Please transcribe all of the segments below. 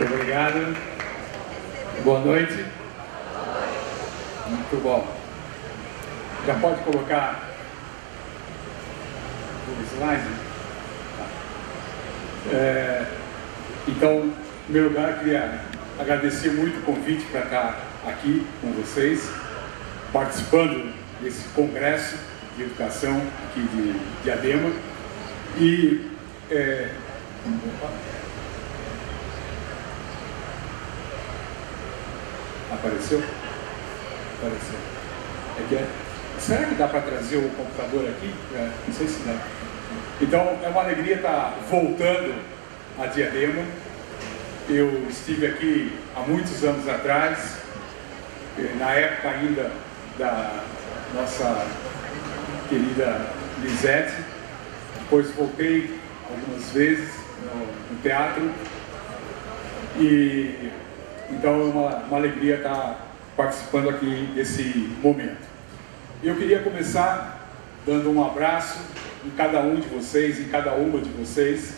Muito obrigado. Boa noite. Muito bom. Já pode colocar o slide? Então, em primeiro lugar, queria agradecer muito o convite para estar aqui com vocês, participando desse congresso de educação aqui de Diadema. E apareceu? Apareceu. Será que dá para trazer o computador aqui? Não sei se dá. Então, é uma alegria estar voltando a Diadema. Eu estive aqui há muitos anos atrás, na época ainda da nossa querida Lisete. Depois voltei algumas vezes no teatro. E então é uma alegria estar participando aqui desse momento. Eu queria começar dando um abraço em cada um de vocês, em cada uma de vocês,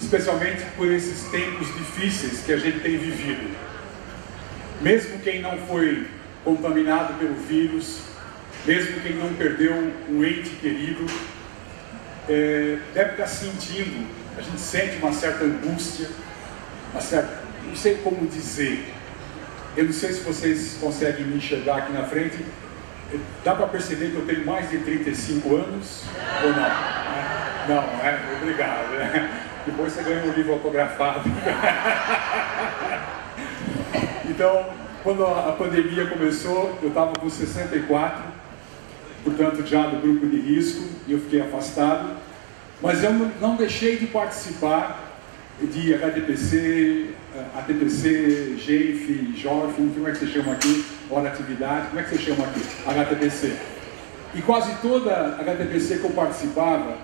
especialmente por esses tempos difíceis que a gente tem vivido. Mesmo quem não foi contaminado pelo vírus, mesmo quem não perdeu um ente querido, deve estar sentindo, a gente sente uma certa angústia, não sei como dizer, eu não sei se vocês conseguem me enxergar aqui na frente. Dá para perceber que eu tenho mais de 35 anos ou não? Não, obrigado. Depois você ganha um livro autografado. Então, quando a pandemia começou, eu estava com 64, portanto já do grupo de risco, e eu fiquei afastado. Mas eu não deixei de participar de HTPC, ATPC, GEIF, JORF, como é que você chama aqui? Hora Atividade, como é que você chama aqui? HTPC. E quase toda HTPC que eu participava,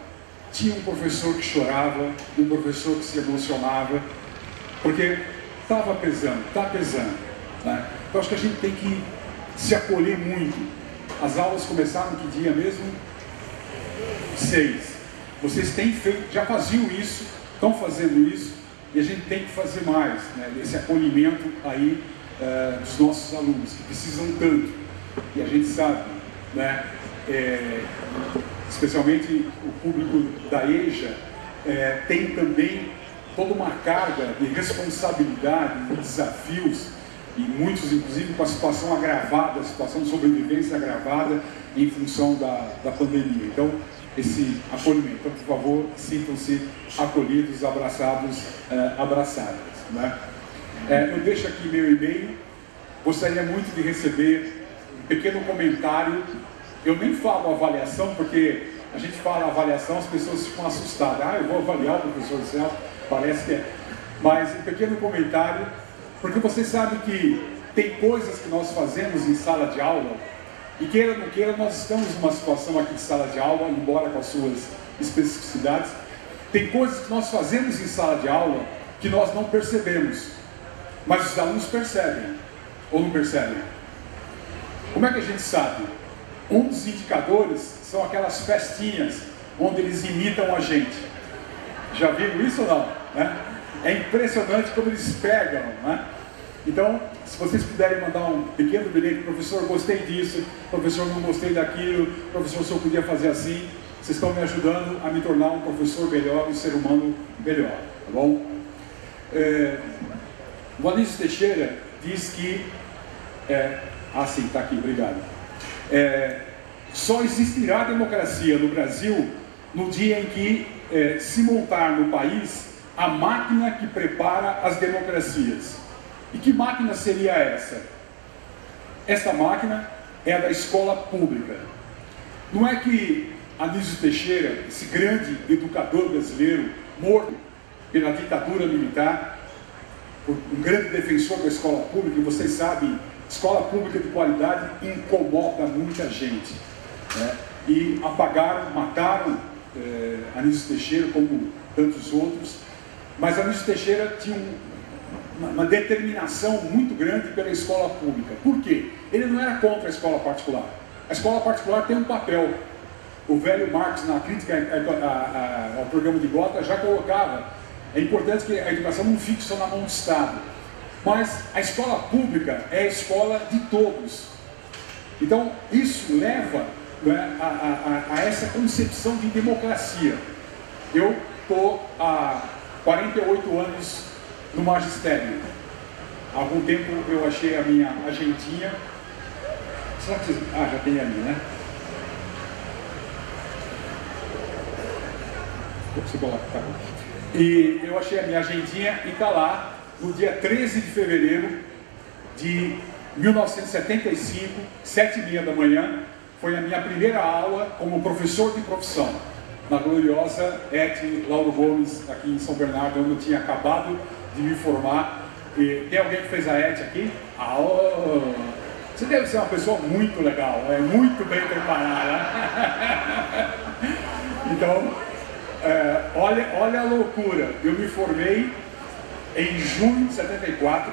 tinha um professor que chorava, um professor que se emocionava, porque estava pesando, está pesando. Né? Eu acho que a gente tem que se acolher muito. As aulas começaram que dia mesmo? 6. Vocês têm feito, já faziam isso, estão fazendo isso, e a gente tem que fazer mais, né, esse acolhimento aí dos nossos alunos, que precisam tanto. E a gente sabe, né, especialmente o público da EJA, tem também toda uma carga de responsabilidade, de desafios, e muitos, inclusive, com a situação agravada, a situação de sobrevivência agravada em função da pandemia. Então, esse acolhimento. Então, por favor, sintam-se acolhidos, abraçados, abraçadas. Né? Eu deixo aqui meu e-mail. Gostaria muito de receber um pequeno comentário. Eu nem falo avaliação, porque a gente fala avaliação, as pessoas ficam assustadas. Eu vou avaliar o professor Celso, parece que é. Mas um pequeno comentário, porque vocês sabem que tem coisas que nós fazemos em sala de aula, e queira ou não queira, nós estamos numa situação aqui de sala de aula, embora com as suas especificidades. Tem coisas que nós fazemos em sala de aula que nós não percebemos, mas os alunos percebem, ou não percebem. Como é que a gente sabe? Um dos indicadores são aquelas festinhas onde eles imitam a gente. Já viram isso ou não? Né? É impressionante como eles pegam, né? Então, se vocês puderem mandar um pequeno bilhete, professor, gostei disso, professor, não gostei daquilo, professor, o senhor podia fazer assim, vocês estão me ajudando a me tornar um professor melhor, um ser humano melhor, tá bom? O Anísio Teixeira diz que... sim, está aqui, obrigado. Só existirá democracia no Brasil no dia em que se montar no país a máquina que prepara as democracias. E que máquina seria essa? Esta máquina é a da escola pública. Não é que Anísio Teixeira, esse grande educador brasileiro, morto pela ditadura militar, um grande defensor da escola pública, e vocês sabem, escola pública de qualidade incomoda muita gente. Né? E apagaram, mataram Anísio Teixeira, como tantos outros, mas Anísio Teixeira tinha uma determinação muito grande pela escola pública. Por quê? Ele não era contra a escola particular. A escola particular tem um papel. O velho Marx, na crítica ao programa de Gotha, já colocava É importante que a educação não fique só na mão do Estado. Mas a escola pública é a escola de todos. Então, isso leva, né, a essa concepção de democracia. Eu estou há 48 anos no magistério. Há algum tempo eu achei a minha agendinha. Será que vocês... Ah, já tem ali, né? Você coloca, tá bom. E eu achei a minha agendinha e está lá, no dia 13 de fevereiro de 1975, 7h30 da manhã, foi a minha primeira aula como professor de profissão, na gloriosa ET Lauro Gomes, aqui em São Bernardo, onde eu tinha acabado de me formar. E tem alguém que fez a ET aqui? Você deve ser uma pessoa muito legal, muito bem preparada. Então, olha a loucura. Eu me formei em junho de 74,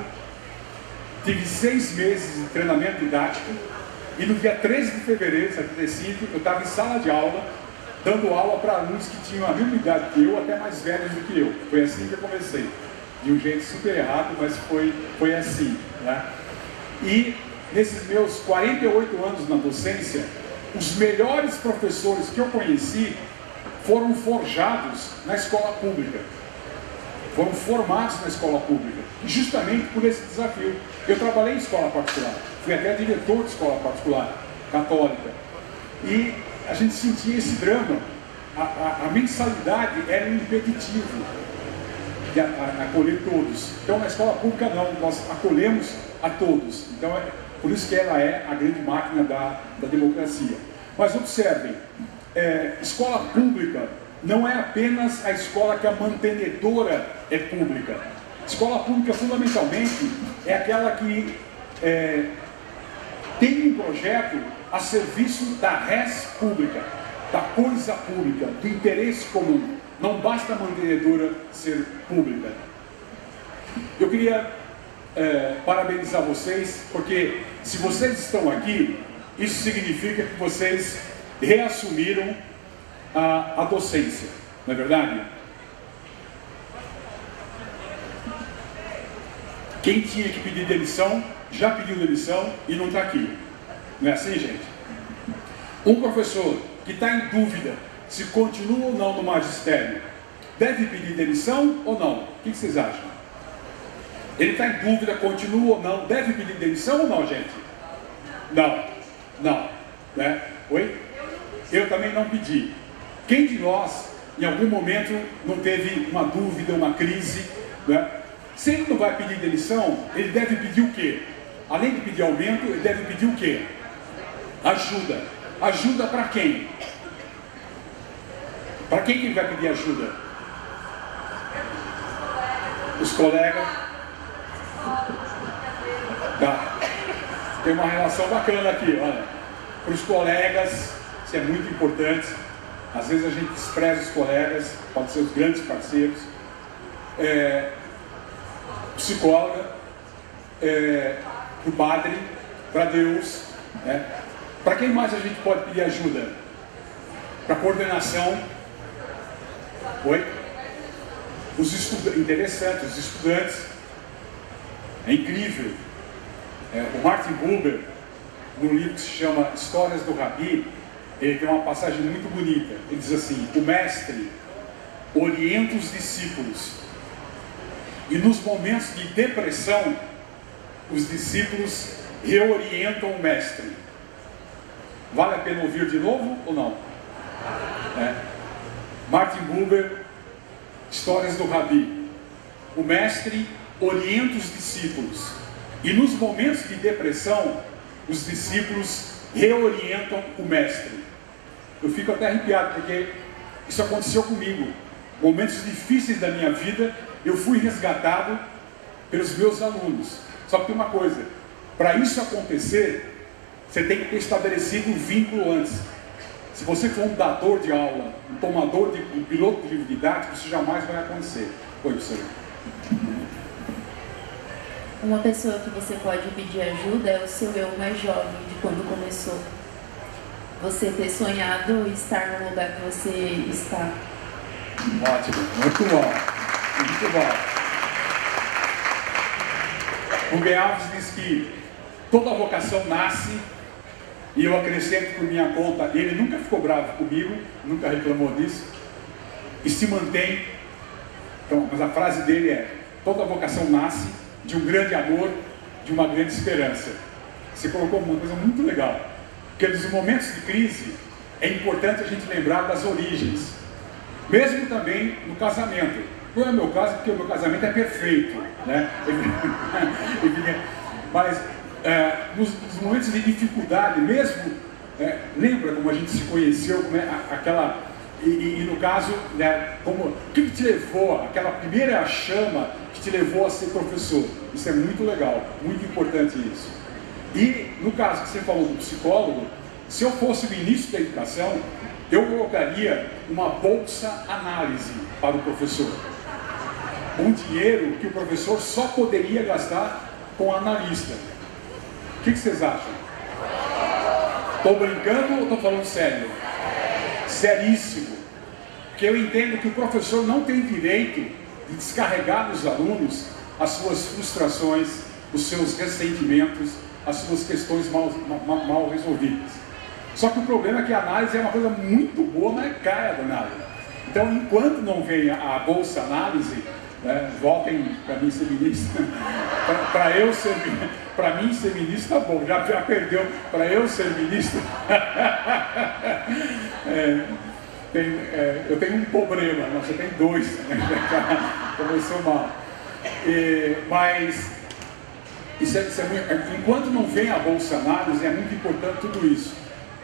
tive 6 meses de treinamento didático, e no dia 13 de fevereiro de 75, eu estava em sala de aula, dando aula para alunos que tinham a mesma idade que eu, até mais velhos do que eu. Foi assim que eu comecei. De um jeito super errado, mas foi assim, né? E nesses meus 48 anos na docência, os melhores professores que eu conheci foram forjados na escola pública. Foram formados na escola pública, justamente por esse desafio. Eu trabalhei em escola particular, fui até diretor de escola particular, católica. E a gente sentia esse drama. A mensalidade era um impeditivo de acolher todos. Então, na escola pública não, nós acolhemos a todos. Então, por isso que ela é a grande máquina da democracia. Mas observem, escola pública não é apenas a escola que a mantenedora é pública. Escola pública, fundamentalmente, é aquela que tem um projeto a serviço da res pública, da coisa pública, do interesse comum. Não basta a mantenedora ser pública. Eu queria parabenizar vocês, porque se vocês estão aqui, isso significa que vocês reassumiram a docência, não é verdade? Quem tinha que pedir demissão, já pediu demissão e não está aqui. Não é assim, gente? Um professor que está em dúvida se continua ou não no magistério, deve pedir demissão ou não? O que vocês acham? Ele está em dúvida, continua ou não, deve pedir demissão ou não, gente? Não. Né? Oi? Eu também não pedi. Quem de nós, em algum momento, não teve uma dúvida, uma crise, né? Se ele não vai pedir demissão, ele deve pedir o quê? Além de pedir aumento, ele deve pedir o quê? Ajuda. Ajuda para quem? Para quem que ele vai pedir ajuda? Os colegas. Tá. Tem uma relação bacana aqui, olha. Para os colegas, isso é muito importante. Às vezes a gente despreza os colegas, pode ser os grandes parceiros. Psicóloga, para o padre, para Deus, né? Para quem mais a gente pode pedir ajuda? Para a coordenação. Oi? Os estudantes, interessante, os estudantes. É incrível. O Martin Buber, no livro que se chama Histórias do Rabi, ele tem uma passagem muito bonita. Ele diz assim: o mestre orienta os discípulos, e nos momentos de depressão, os discípulos reorientam o mestre. Vale a pena ouvir de novo ou não? Martin Buber, Histórias do Rabi. O mestre orienta os discípulos, e nos momentos de depressão, os discípulos reorientam o mestre. Eu fico até arrepiado, porque isso aconteceu comigo. Momentos difíceis da minha vida, eu fui resgatado pelos meus alunos. Só que tem uma coisa: para isso acontecer, você tem que ter estabelecido um vínculo antes. Se você for um dador de aula, um tomador um piloto de livro didático, isso jamais vai acontecer. Oi, professor. Uma pessoa que você pode pedir ajuda é o seu eu mais jovem, de quando começou. Você ter sonhado estar no lugar que você está. Ótimo, muito bom. Muito bom. Rubem Alves diz que toda vocação nasce, e eu acrescento por minha conta, ele nunca ficou bravo comigo, nunca reclamou disso, e se mantém. Então, mas a frase dele é: toda vocação nasce de um grande amor, de uma grande esperança. Você colocou uma coisa muito legal, porque nos momentos de crise é importante a gente lembrar das origens, mesmo também no casamento. Não é o meu caso, porque o meu casamento é perfeito, né? Mas nos momentos de dificuldade mesmo, lembra como a gente se conheceu, como é aquela... E no caso, né, o que te levou, aquela primeira chama que te levou a ser professor? Isso é muito legal, muito importante isso. E no caso que você falou do psicólogo, se eu fosse o ministro da educação, eu colocaria uma bolsa análise para o professor. Um dinheiro que o professor só poderia gastar com analista. O que vocês acham? Estou brincando ou estou falando sério? Seríssimo. Porque eu entendo que o professor não tem direito de descarregar nos alunos as suas frustrações, os seus ressentimentos, as suas questões mal resolvidas. Só que o problema é que a análise é uma coisa muito boa, mas é cara da análise. Então, enquanto não venha a bolsa análise, né, votem para mim ser ministro, para mim ser ministro tá bom, já perdeu, para eu ser ministro. Eu tenho um problema, você tem dois, né? Começou mal. Mas isso é muito, enquanto não vem a bolsa análise, é muito importante tudo isso.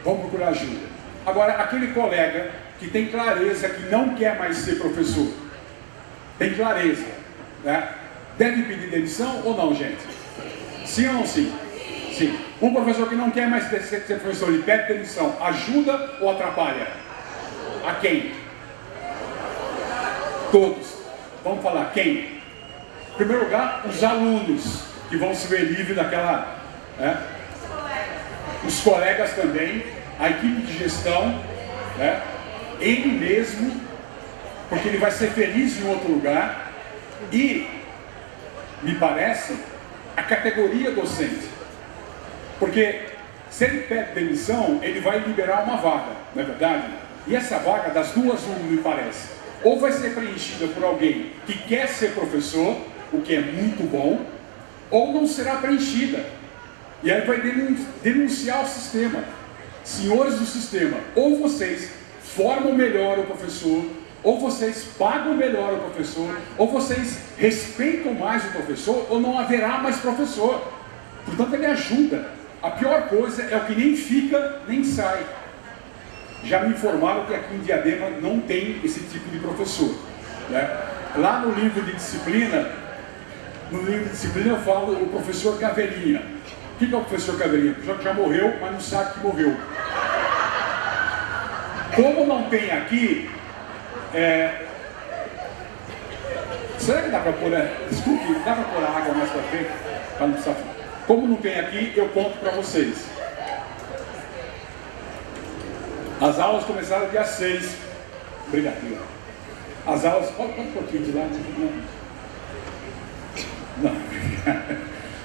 Vamos procurar ajuda. Agora, aquele colega que tem clareza que não quer mais ser professor, tem clareza, né? Deve pedir demissão ou não, gente? Sim ou não sim? Sim. Um professor que não quer mais ser professor, ele pede demissão, ajuda ou atrapalha? A quem? Todos. Vamos falar quem? Em primeiro lugar, os alunos, que vão se ver livres daquela... Os colegas também, a equipe de gestão, ele mesmo, porque ele vai ser feliz em outro lugar, e, me parece, a categoria docente. Porque se ele pede demissão, ele vai liberar uma vaga, não é verdade? E essa vaga, das duas, me parece, ou vai ser preenchida por alguém que quer ser professor, o que é muito bom, ou não será preenchida. E aí vai denunciar o sistema. Senhores do sistema, ou vocês formam melhor o professor, ou vocês pagam melhor o professor, ou vocês respeitam mais o professor, ou não haverá mais professor. Portanto, ele ajuda. A pior coisa é o que nem fica, nem sai. Já me informaram que aqui em Diadema não tem esse tipo de professor, né? Lá no livro de disciplina, eu falo o professor Caveirinha. O que é o professor Caveirinha? O professor que já morreu, mas não sabe que morreu. Como não tem aqui, será que dá para pôr, desculpe, dá para pôr a água mais para frente? Para não precisar... Como não tem aqui, eu conto para vocês. As aulas começaram dia 6. Obrigado. As aulas... Pode um pouquinho de lá? Não.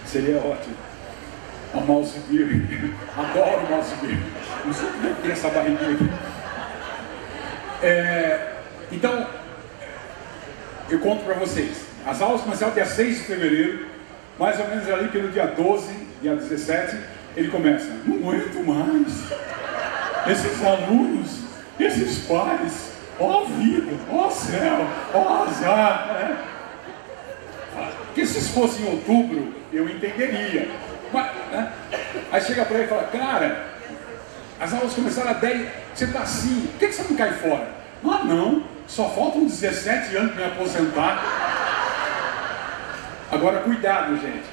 Seria ótimo. A mouse beer. Adoro mouse beer. Não sei como é que tem essa barriguinha aqui. Então, eu conto para vocês. As aulas começaram dia 6 de fevereiro. Mais ou menos ali pelo dia 12, dia 17, ele começa. Não aguento mais. Esses alunos, esses pais, ó vida, ó céu, ó azar. Porque se isso fosse em outubro, eu entenderia. Mas, aí chega para ele e fala, cara, as aulas começaram a 10, você está assim, por que você não cai fora? Ah não, só faltam 17 anos para me aposentar. Agora cuidado, gente.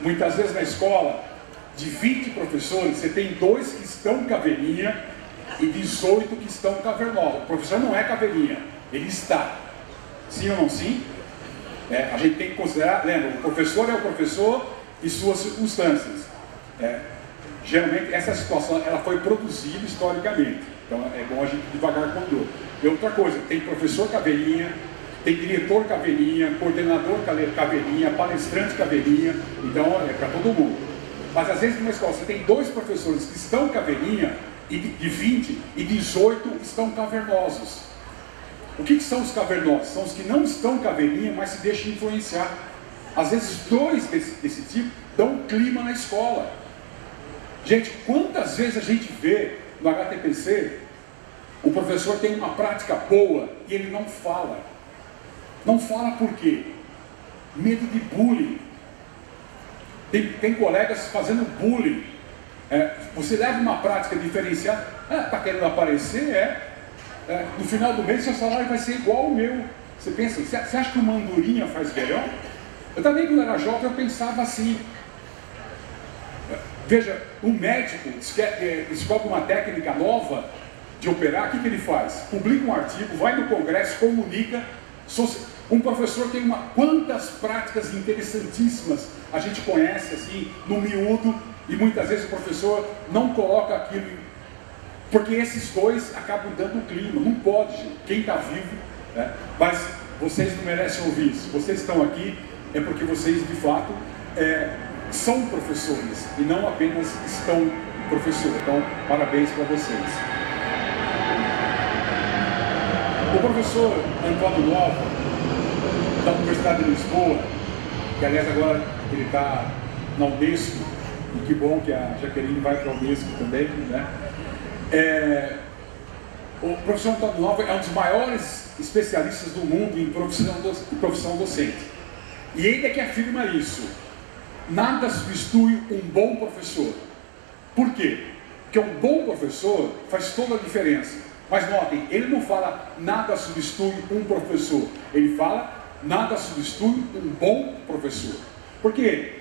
Muitas vezes na escola, de 20 professores, você tem 2 que estão caveirinha e 18 que estão cavernola. O professor não é caveirinha, ele está. Sim ou não sim? A gente tem que considerar, lembra, o professor é o professor e suas circunstâncias. Geralmente essa situação ela foi produzida historicamente. Então é bom a gente devagar com dor. E outra coisa, tem professor caveirinha, Tem diretor caveirinha, coordenador caveirinha, palestrante caveirinha, então é para todo mundo. Mas às vezes numa escola você tem 2 professores que estão caveirinha, de 20, e 18 estão cavernosos. O que são os cavernosos? São os que não estão caveirinha, mas se deixam influenciar. Às vezes 2 desse tipo dão um clima na escola. Gente, quantas vezes a gente vê no HTPC, o professor tem uma prática boa e ele não fala. Não fala por quê? Medo de bullying. Tem colegas fazendo bullying. Você leva uma prática diferenciada, está querendo aparecer, no final do mês seu salário vai ser igual ao meu. Você pensa, você acha que uma andorinha faz verão? Eu também, quando era jovem, eu pensava assim. Veja, o médico descobre uma técnica nova de operar, o que ele faz? Publica um artigo, vai no congresso, comunica. Um professor tem quantas práticas interessantíssimas a gente conhece assim, no miúdo, e muitas vezes o professor não coloca aquilo, porque esses 2 acabam dando o clima. Não pode, gente. Quem está vivo, mas vocês não merecem ouvir isso. Vocês estão aqui é porque vocês de fato são professores e não apenas estão professores. Então, parabéns para vocês. O professor Antônio Nova, da Universidade de Lisboa, que aliás agora ele está na Unesco, e que bom que a Jaqueline vai para a Unesco também, né? O professor Antônio Nova é um dos maiores especialistas do mundo em profissão docente. E ele é que afirma isso. Nada substitui um bom professor. Por quê? Porque um bom professor faz toda a diferença. Mas notem, ele não fala nada substitui um professor. Ele fala nada substitui um bom professor. Por quê?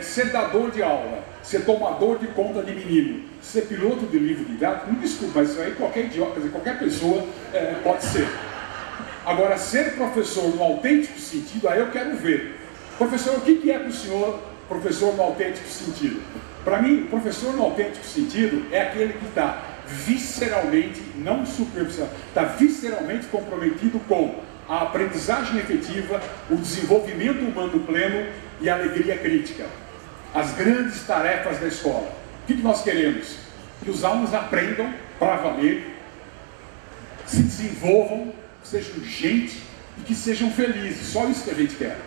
Ser dador de aula, ser tomador de conta de menino, ser piloto de livro didático, me desculpa, mas isso aí qualquer idiota, quer dizer, qualquer pessoa pode ser. Agora, ser professor no autêntico sentido, aí eu quero ver. Professor, o que é para o senhor professor no autêntico sentido? Para mim, professor no autêntico sentido é aquele que está visceralmente, não superficial, está visceralmente comprometido com a aprendizagem efetiva, o desenvolvimento humano pleno e a alegria crítica. As grandes tarefas da escola. O que nós queremos? Que os alunos aprendam para valer, se desenvolvam, sejam gente e que sejam felizes. Só isso que a gente quer.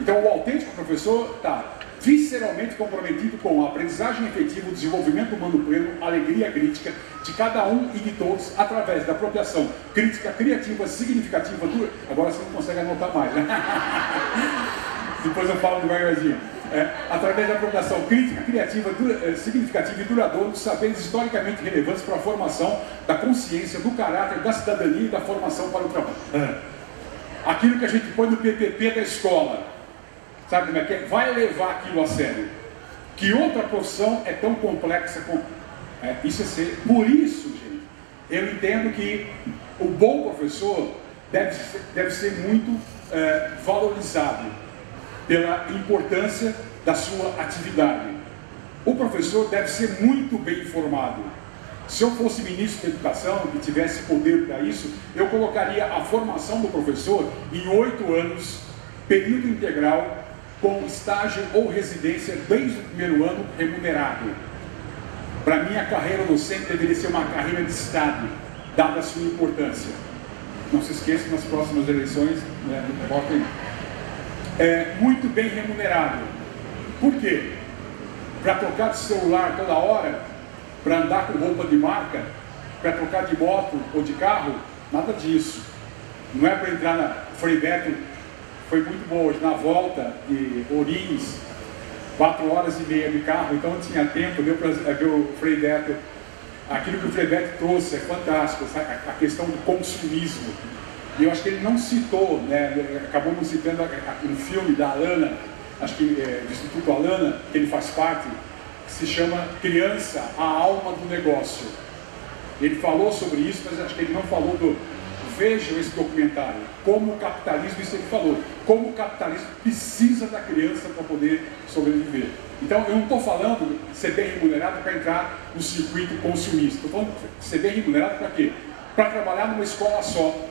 Então o autêntico professor está visceralmente comprometido com a aprendizagem efetiva, o desenvolvimento humano pleno, a alegria crítica de cada um e de todos, através da apropriação crítica, criativa, significativa, agora você não consegue anotar mais, né? Depois eu falo devagarzinho. Através da apropriação crítica, criativa, significativa e duradoura dos saberes historicamente relevantes para a formação da consciência, do caráter, da cidadania e da formação para o trabalho. Aquilo que a gente põe no PPP da escola, sabe como é que é? Vai levar aquilo a sério. Que outra profissão é tão complexa como... isso é ser... Por isso, gente, eu entendo que o bom professor deve ser muito valorizado pela importância da sua atividade. O professor deve ser muito bem informado. Se eu fosse ministro da Educação e tivesse poder para isso, eu colocaria a formação do professor em 8 anos, período integral, com estágio ou residência desde o primeiro ano remunerado. Para mim, a carreira docente deveria ser uma carreira de Estado, dada a sua importância. Não se esqueça, nas próximas eleições, votem. Muito bem remunerado. Por quê? Para trocar de celular toda hora, para andar com roupa de marca, para trocar de moto ou de carro, nada disso. Não é para entrar na... Frei Beto foi muito bom hoje, na volta de Ourinhos, 4 horas e meia de carro, então não tinha tempo, deu para ver o Frei Beto. Aquilo que o Frei Beto trouxe é fantástico, a questão do consumismo. E eu acho que ele não citou, né, ele acabou não citando um filme da Alana, acho que do Instituto Alana, que ele faz parte, que se chama Criança, a Alma do Negócio. Ele falou sobre isso, mas acho que ele não falou do... Vejam esse documentário, como o capitalismo, isso ele falou, como o capitalismo precisa da criança para poder sobreviver. Então, eu não estou falando de ser bem remunerado para entrar no circuito consumista, estou falando de ser bem remunerado para quê? Para trabalhar numa escola só,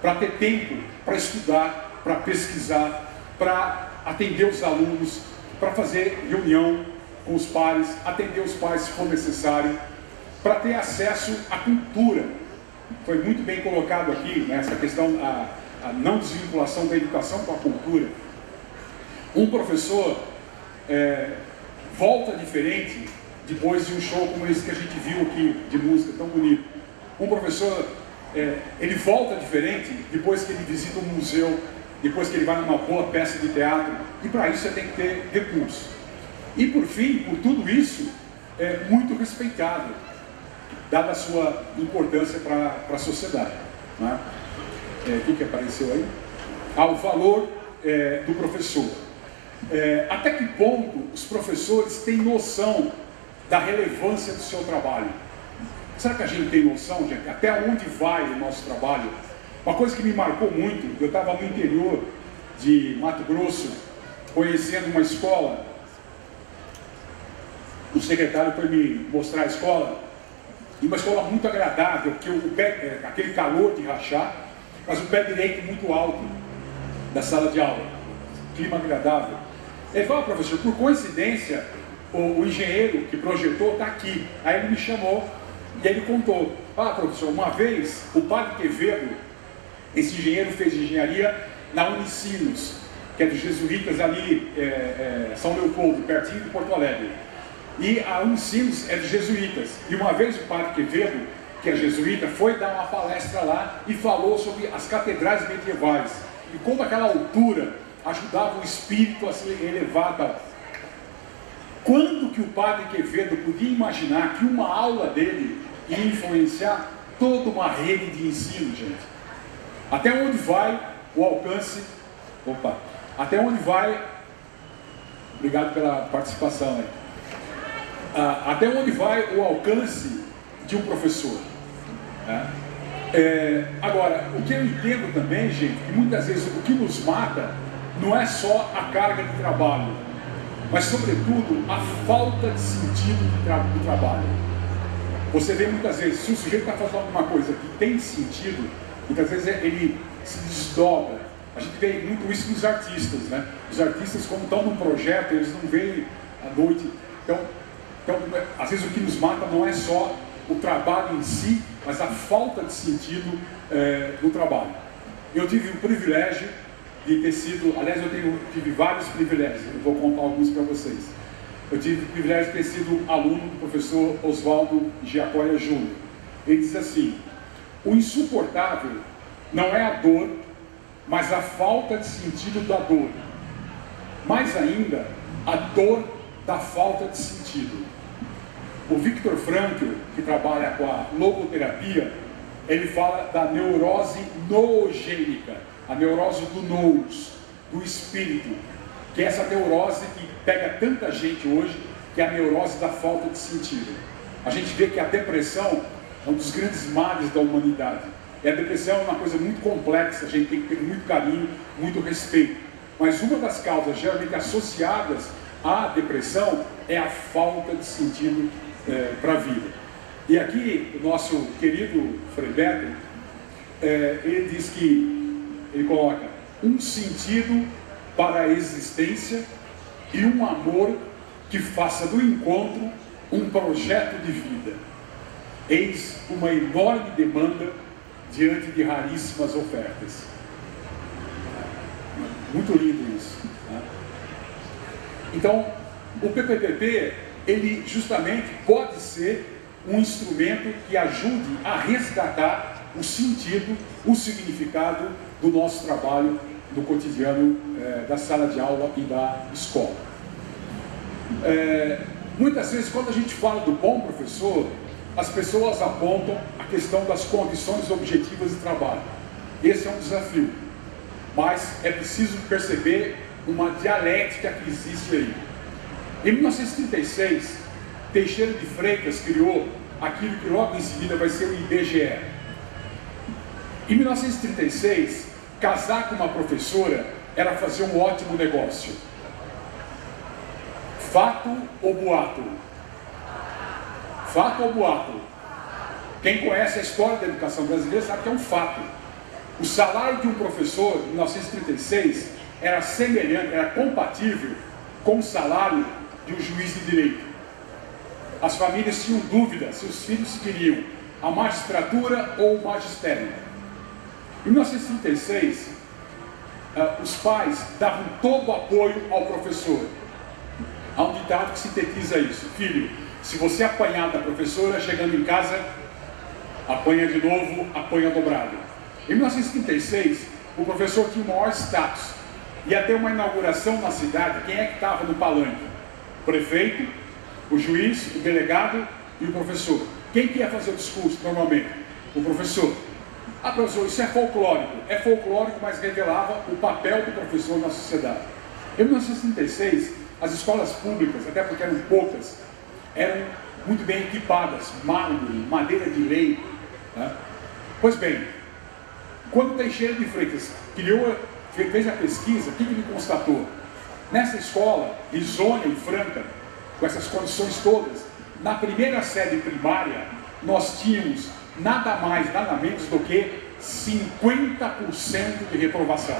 para ter tempo para estudar, para pesquisar, para atender os alunos, para fazer reunião com os pares, atender os pais se for necessário, para ter acesso à cultura. Foi muito bem colocado aqui, né, essa questão, a não desvinculação da educação com a cultura. Um professor volta diferente depois de um show como esse que a gente viu aqui, de música tão bonito. Um professor, ele volta diferente depois que ele visita um museu, depois que ele vai numa boa peça de teatro, e para isso você tem que ter recurso. E por fim, por tudo isso, é muito respeitado, dada a sua importância para a sociedade. Né? O que apareceu aí? O valor do professor. Até que ponto os professores têm noção da relevância do seu trabalho? Será que a gente tem noção, gente? Até onde vai o nosso trabalho? Uma coisa que me marcou muito, eu estava no interior de Mato Grosso, conhecendo uma escola. O secretário foi me mostrar a escola, e uma escola muito agradável, porque o pé, aquele calor de rachar, mas o pé direito muito alto da sala de aula, clima agradável. Ele falou: professor, por coincidência, o engenheiro que projetou está aqui. Aí ele me chamou e ele contou: professor, uma vez o padre Quevedo, esse engenheiro fez engenharia na Unicinos, que é dos jesuítas ali, São Leopoldo, pertinho de Porto Alegre. E a Unicinos é dos jesuítas. E uma vez o padre Quevedo, que é jesuíta, foi dar uma palestra lá e falou sobre as catedrais medievais e como aquela altura ajudava o espírito a se elevar. Quando que o padre Quevedo podia imaginar que uma aula dele ia influenciar toda uma rede de ensino, gente? Até onde vai o alcance? Até onde vai? Obrigado pela participação aí. Até onde vai o alcance de um professor? Agora, o que eu entendo também, gente, que muitas vezes o que nos mata não é só a carga de trabalho, mas sobretudo a falta de sentido do trabalho. Você vê muitas vezes, se o sujeito está fazendo alguma coisa que tem sentido, muitas vezes ele se desdobra. A gente vê muito isso nos artistas, né? Os artistas, quando estão num projeto, eles não veem à noite. Então, às vezes o que nos mata não é só o trabalho em si, mas a falta de sentido do trabalho. Eu tive o privilégio de ter sido, aliás, tive vários privilégios, eu vou contar alguns para vocês. Eu tive o privilégio de ter sido aluno do professor Oswaldo Giacoia Júnior. Ele diz assim: o insuportável não é a dor, mas a falta de sentido da dor. Mais ainda, a dor da falta de sentido. O Viktor Frankl, que trabalha com a logoterapia, ele fala da neurose noogênica, a neurose do nous, do espírito, que é essa neurose que pega tanta gente hoje, que é a neurose da falta de sentido. A gente vê que a depressão é um dos grandes males da humanidade. E a depressão é uma coisa muito complexa, a gente tem que ter muito carinho, muito respeito. Mas uma das causas geralmente associadas à depressão é a falta de sentido para a vida. E aqui o nosso querido Frei Beto, ele diz que, ele coloca um sentido para a existência e um amor que faça do encontro um projeto de vida. Eis uma enorme demanda diante de raríssimas ofertas. Muito lindo isso, né? Então, o PPPP, ele justamente pode ser um instrumento que ajude a resgatar o sentido, o significado do nosso trabalho do cotidiano, da sala de aula e da escola. Muitas vezes, quando a gente fala do bom professor, as pessoas apontam a questão das condições objetivas de trabalho. Esse é um desafio, mas é preciso perceber uma dialética que existe aí. Em 1936, Teixeira de Freitas criou aquilo que logo em seguida vai ser o IBGE. Em 1936, casar com uma professora era fazer um ótimo negócio. Fato ou boato? Fato ou boato? Quem conhece a história da educação brasileira sabe que é um fato. O salário de um professor, em 1936, era semelhante, era compatível com o salário de um juiz de direito. As famílias tinham dúvida se os filhos queriam a magistratura ou o magistério. Em 1936, os pais davam todo o apoio ao professor. Há um ditado que sintetiza isso: filho, se você apanhar da professora, chegando em casa, apanha de novo, apanha dobrado. Em 1936, o professor tinha o maior status. Ia ter uma inauguração na cidade. Quem é que estava no palanque? O prefeito, o juiz, o delegado e o professor. Quem que ia fazer o discurso normalmente? O professor. Ah, professor, isso é folclórico. É folclórico, mas revelava o papel do professor na sociedade. Em 1936, as escolas públicas, até porque eram poucas, eram muito bem equipadas, mármore, madeira de lei. Né? Pois bem, quando Teixeira de Freitas fez a pesquisa, o que ele constatou? Nessa escola, risonha e franca, com essas condições todas, na primeira série primária, nós tínhamos nada mais, nada menos do que 50% de reprovação.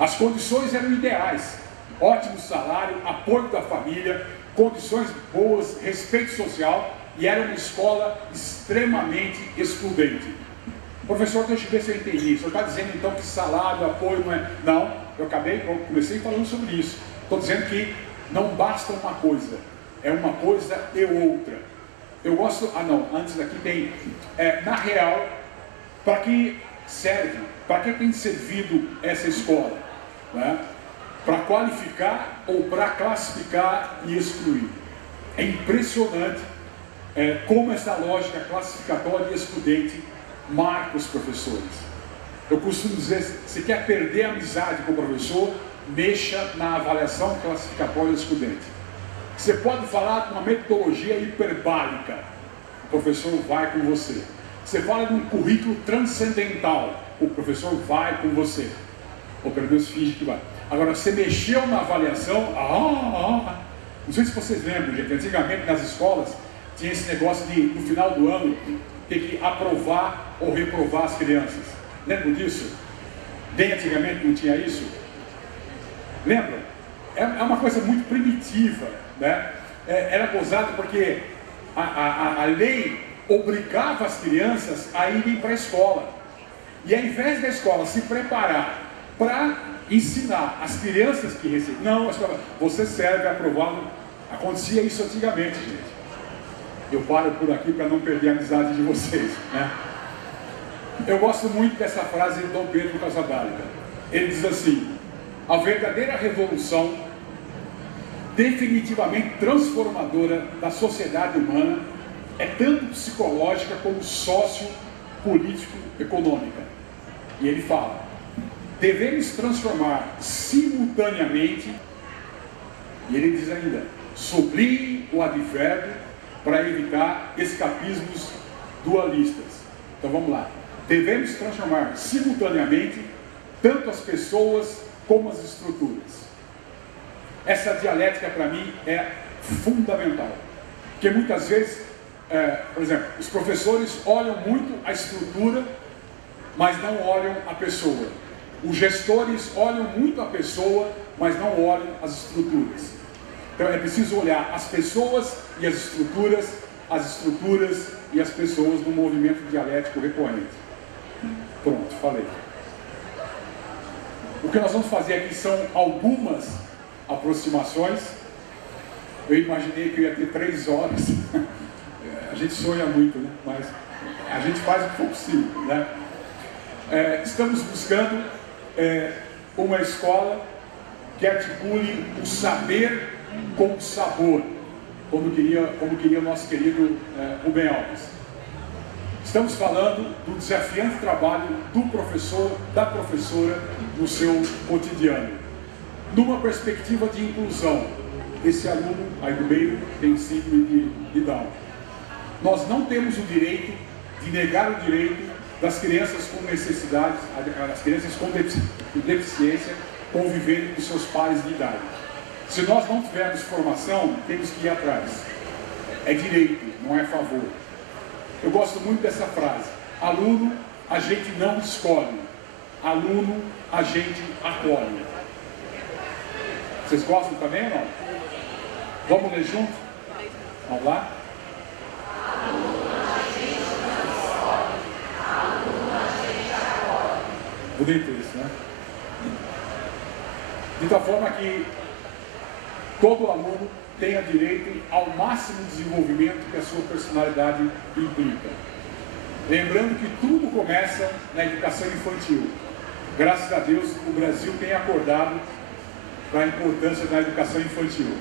As condições eram ideais: ótimo salário, apoio da família, condições boas, respeito social, e era uma escola extremamente excludente. Professor, deixa eu ver se eu entendi. O senhor está dizendo então que salário, apoio não é... Não, eu comecei falando sobre isso. Estou dizendo que não basta uma coisa, é uma coisa e outra. Eu gosto... Ah não, antes daqui tem... na real, para que serve? Para que tem servido essa escola? Né? Para qualificar ou para classificar e excluir? É impressionante como essa lógica classificatória e excludente marca os professores. Eu costumo dizer, se quer perder a amizade com o professor, mexa na avaliação classificatória e excludente. Você pode falar de uma metodologia hiperbárica, o professor vai com você. Você fala de um currículo transcendental, o professor vai com você. Ou pelo menos finge que vai. Agora, você mexeu na avaliação, não sei se vocês lembram, gente, antigamente nas escolas tinha esse negócio de, no final do ano, ter que aprovar ou reprovar as crianças. Lembram disso? Bem antigamente não tinha isso? Lembram? É uma coisa muito primitiva, né? Era gozado porque a lei obrigava as crianças a irem para a escola. E ao invés da escola se preparar para ensinar as crianças que recebem, não, a escola, você serve aprovado. Acontecia isso antigamente, gente. Eu paro por aqui para não perder a amizade de vocês, né? Eu gosto muito dessa frase de Dom Pedro Casadalga. Ele diz assim: a verdadeira revolução definitivamente transformadora da sociedade humana é tanto psicológica como sócio-político-econômica. E ele fala: devemos transformar simultaneamente, e ele diz ainda, sublinhe o advérbio para evitar escapismos dualistas. Então vamos lá. Devemos transformar simultaneamente tanto as pessoas como as estruturas. Essa dialética para mim é fundamental. Porque muitas vezes, por exemplo, os professores olham muito a estrutura, mas não olham a pessoa. Os gestores olham muito a pessoa, mas não olham as estruturas. Então é preciso olhar as pessoas e as estruturas e as pessoas no movimento dialético recorrente. Pronto, falei. O que nós vamos fazer aqui são algumas aproximações. Eu imaginei que eu ia ter 3 horas. A gente sonha muito, né? Mas a gente faz o que for possível, né? Estamos buscando uma escola que articule o saber com sabor, como queria o nosso querido Rubem Alves. Estamos falando do desafiante trabalho do professor, da professora, no seu cotidiano, numa perspectiva de inclusão. Esse aluno aí do meio tem síndrome de Down. Nós não temos o direito de negar o direito das crianças com necessidades, as crianças com deficiência, conviverem com seus pares de idade. Se nós não tivermos formação, temos que ir atrás. É direito, não é favor. Eu gosto muito dessa frase: aluno a gente não escolhe. Aluno, a gente acolhe. Vocês gostam também ou não? Vamos ler junto? Vamos lá? Bonito isso, né? De tal forma que todo aluno tenha direito ao máximo desenvolvimento que a sua personalidade implica. Lembrando que tudo começa na educação infantil. Graças a Deus, o Brasil tem acordado para a importância da educação infantil.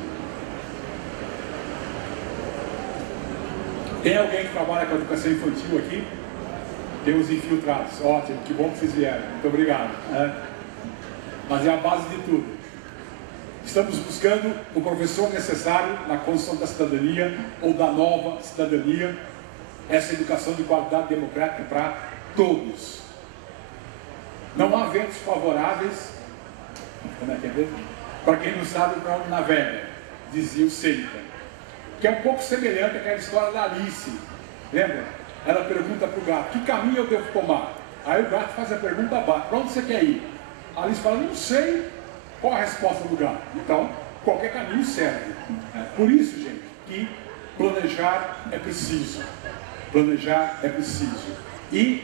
Tem alguém que trabalha com a educação infantil aqui? Tem os infiltrados. Ótimo, que bom que vocês vieram. Muito obrigado. Mas é a base de tudo. Estamos buscando o professor necessário na construção da cidadania ou da nova cidadania, essa educação de qualidade democrática para todos. Não há ventos favoráveis, como é que é mesmo? Para quem não sabe para onde navega, dizia o Sêneca, que é um pouco semelhante àquela história da Alice. Lembra? Ela pergunta para o gato: que caminho eu devo tomar? Aí o gato faz a pergunta abaixo: para onde você quer ir? A Alice fala: não sei. Qual a resposta do gato? Então, qualquer caminho serve. Por isso, gente, que planejar é preciso. Planejar é preciso. E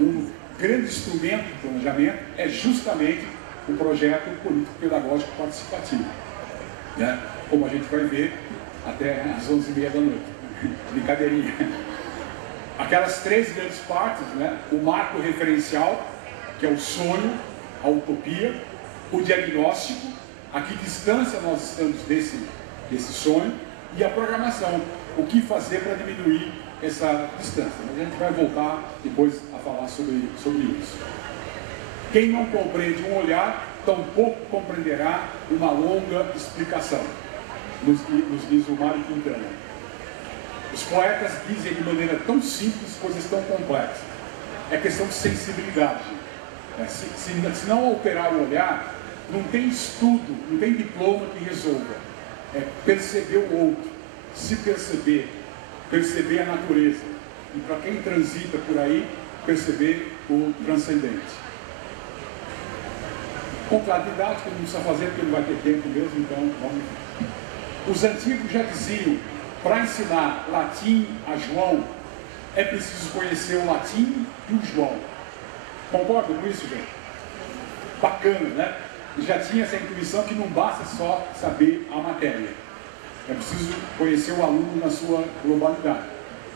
um grande instrumento de planejamento é justamente o projeto político-pedagógico participativo. Como a gente vai ver até às 11h30 da noite. Brincadeirinha. Aquelas três grandes partes, né? O marco referencial, que é o sonho, a utopia, o diagnóstico, a que distância nós estamos desse sonho, e a programação, o que fazer para diminuir essa distância. Mas a gente vai voltar depois a falar sobre isso. Quem não compreende um olhar, tampouco compreenderá uma longa explicação, nos diz o Mário Quintana. Os poetas dizem de maneira tão simples coisas tão complexas. É questão de sensibilidade. Se não alterar o olhar, não tem estudo, não tem diploma que resolva. É perceber o outro, se perceber, perceber a natureza. E para quem transita por aí, perceber o transcendente. Com claridade, que não precisa fazer, porque não vai ter tempo mesmo, então vamos. Os antigos já diziam: para ensinar latim a João, é preciso conhecer o latim e o João. Concordam com isso, gente? Bacana, né? Já tinha essa intuição que não basta só saber a matéria. É preciso conhecer o aluno na sua globalidade.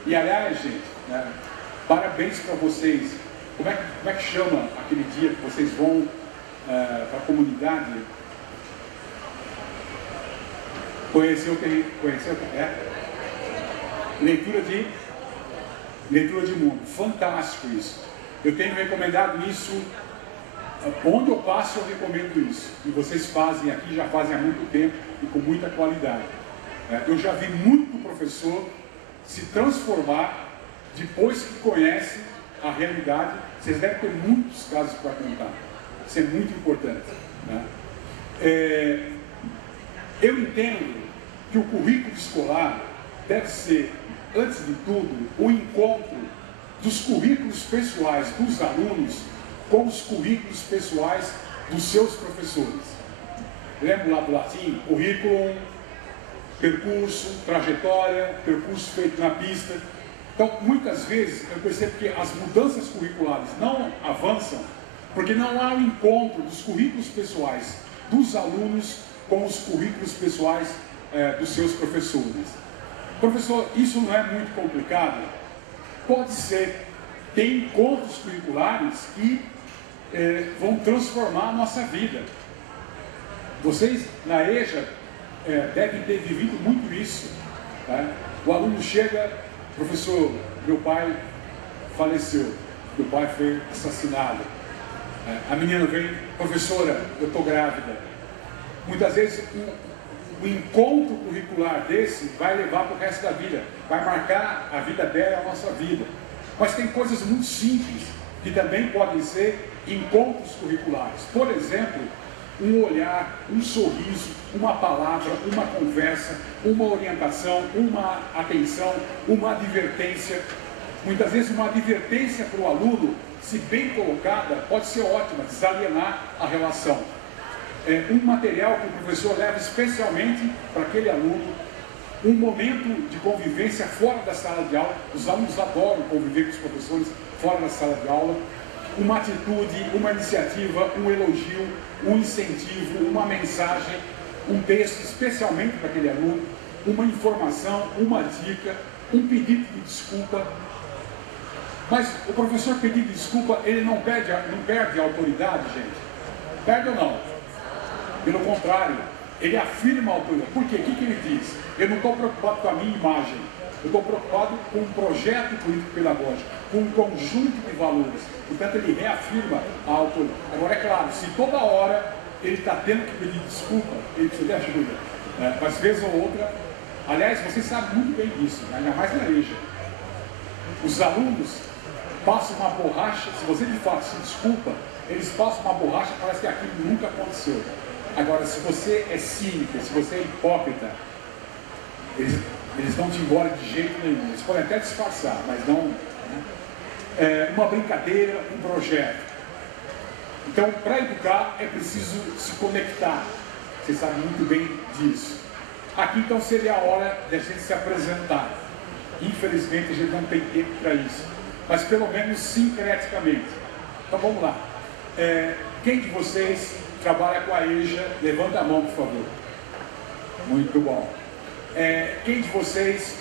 E aliás, gente, né, parabéns para vocês. Como é que chama aquele dia que vocês vão para a comunidade? Conhecer leitura de mundo. Fantástico isso. Eu tenho recomendado isso. Onde eu passo, eu recomendo isso. E vocês fazem aqui, já fazem há muito tempo e com muita qualidade. Eu já vi muito professor se transformar depois que conhece a realidade. Vocês devem ter muitos casos para contar. Isso é muito importante. Eu entendo que o currículo escolar deve ser, antes de tudo, o encontro dos currículos pessoais dos alunos com os currículos pessoais dos seus professores. Lembra lá do latim? Currículo, percurso, trajetória, percurso feito na pista. Então, muitas vezes, eu percebo que as mudanças curriculares não avançam porque não há um encontro dos currículos pessoais dos alunos com os currículos pessoais dos seus professores. Professor, isso não é muito complicado? Pode ser. Tem encontros curriculares que vão transformar a nossa vida. Vocês, na EJA, devem ter vivido muito isso. Tá? O aluno chega: professor, meu pai faleceu, meu pai foi assassinado. A menina vem: professora, eu estou grávida. Muitas vezes o encontro curricular desse vai levar para o resto da vida, vai marcar a vida dela e a nossa vida. Mas tem coisas muito simples que também podem ser encontros curriculares. Por exemplo, um olhar, um sorriso, uma palavra, uma conversa, uma orientação, uma atenção, uma advertência. Muitas vezes uma advertência para o aluno, se bem colocada, pode ser ótima, desalienar a relação. Um material que o professor leva especialmente para aquele aluno, um momento de convivência fora da sala de aula. Os alunos adoram conviver com os professores fora da sala de aula. Uma atitude, uma iniciativa, um elogio, um incentivo, uma mensagem, um texto especialmente para aquele aluno, uma informação, uma dica, um pedido de desculpa. Mas o professor pedindo desculpa, ele não perde a autoridade, gente? Perde ou não? Pelo contrário, ele afirma a autoridade. Por quê? O que ele diz? Eu não estou preocupado com a minha imagem, eu estou preocupado com um projeto político-pedagógico, com um conjunto de valores. Portanto, ele reafirma a autoridade. Agora, é claro, se toda hora ele está tendo que pedir desculpa, ele precisa de ajuda. Mas vez ou outra, aliás, vocês sabem muito bem disso, ainda mais na EJA. Os alunos passam uma borracha, se você de fato se desculpa, eles passam uma borracha, parece que aquilo nunca aconteceu. Agora, se você é cínico, se você é hipócrita, eles não te embora de jeito nenhum. Eles podem até disfarçar, mas não... Né? Uma brincadeira, um projeto. Então, para educar, é preciso se conectar. Vocês sabem muito bem disso. Aqui, então, seria a hora de a gente se apresentar. Infelizmente, a gente não tem tempo para isso. Mas, pelo menos, sincreticamente. Então, vamos lá. Quem de vocês trabalha com a EJA? Levanta a mão, por favor. Muito bom. Quem de vocês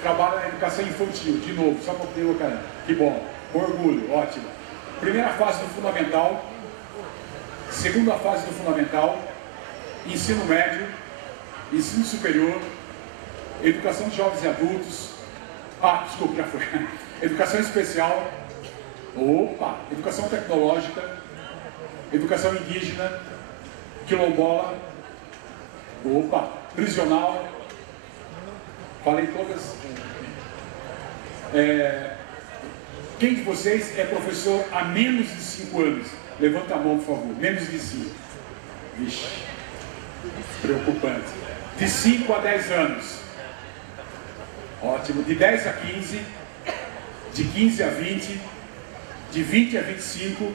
trabalha na educação infantil? De novo, só para ter o cara. Que bom. Com orgulho, ótimo. Primeira fase do fundamental. Segunda fase do fundamental. Ensino médio. Ensino superior. Educação de jovens e adultos. Desculpa, já foi. Educação especial. Educação tecnológica. Educação indígena. Quilombola. Prisional. Falei todas. Quem de vocês é professor há menos de 5 anos? Levanta a mão, por favor. Menos de 5. Vixe, preocupante. De 5 a 10 anos. Ótimo. De 10 a 15. De 15 a 20. De 20 a 25.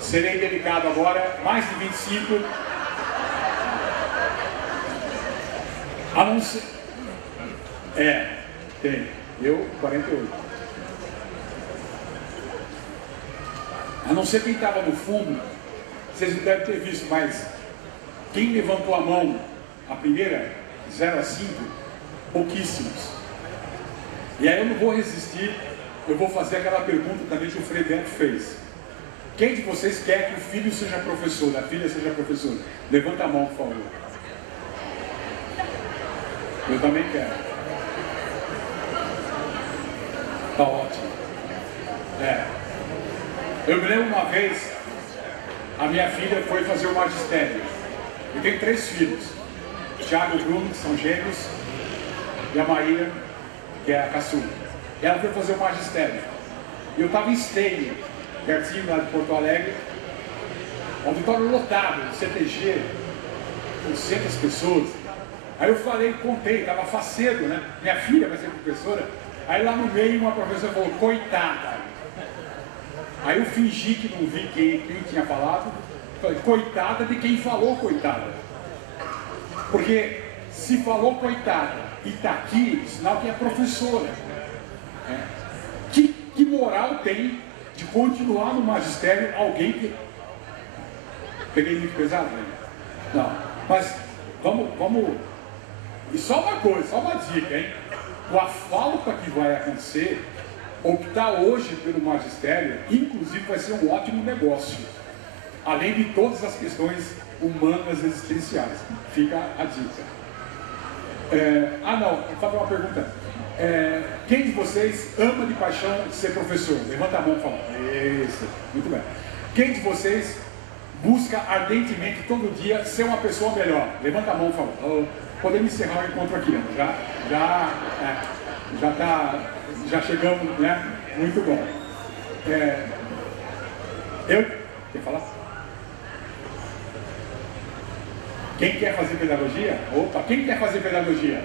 Serei delicado agora. Mais de 25. A não ser... tem. Eu, 48. A não ser quem estava no fundo, vocês não devem ter visto, mas quem levantou a mão, a primeira, 0 a 5, pouquíssimos. E aí eu não vou resistir, eu vou fazer aquela pergunta também que o Frederico fez. Quem de vocês quer que o filho seja professor, a filha seja professora? Levanta a mão, por favor. Eu também quero. Tá ótimo. Eu me lembro uma vez, a minha filha foi fazer o magistério. Eu tenho 3 filhos. Thiago e Bruno, que são gêmeos, e a Maíra, que é a caçula. E ela foi fazer o magistério. E eu estava em Esteio, pertinho lá de Porto Alegre, auditório lotado, CTG, com 200 pessoas. Aí eu falei, contei, estava faceiro, né? Minha filha vai ser professora. Aí lá no meio uma professora falou, coitada. Aí eu fingi que não vi quem tinha falado. Falei, coitada de quem falou coitada. Porque se falou coitada e está aqui, sinal que é professora. Que moral tem de continuar no magistério alguém que... Peguei muito pesado, né? Não, mas vamos... E só uma coisa, só uma dica, hein? Com a falta que vai acontecer, optar hoje pelo magistério, inclusive, vai ser um ótimo negócio. Além de todas as questões humanas existenciais. Fica a dica. Vou fazer uma pergunta. Quem de vocês ama de paixão ser professor? Levanta a mão e fala. Isso, muito bem. Quem de vocês busca ardentemente todo dia ser uma pessoa melhor? Levanta a mão e fala. Podemos encerrar o encontro aqui, né? Já chegamos, né? Muito bom. Quer falar? Quem quer fazer pedagogia? Opa, quem quer fazer pedagogia?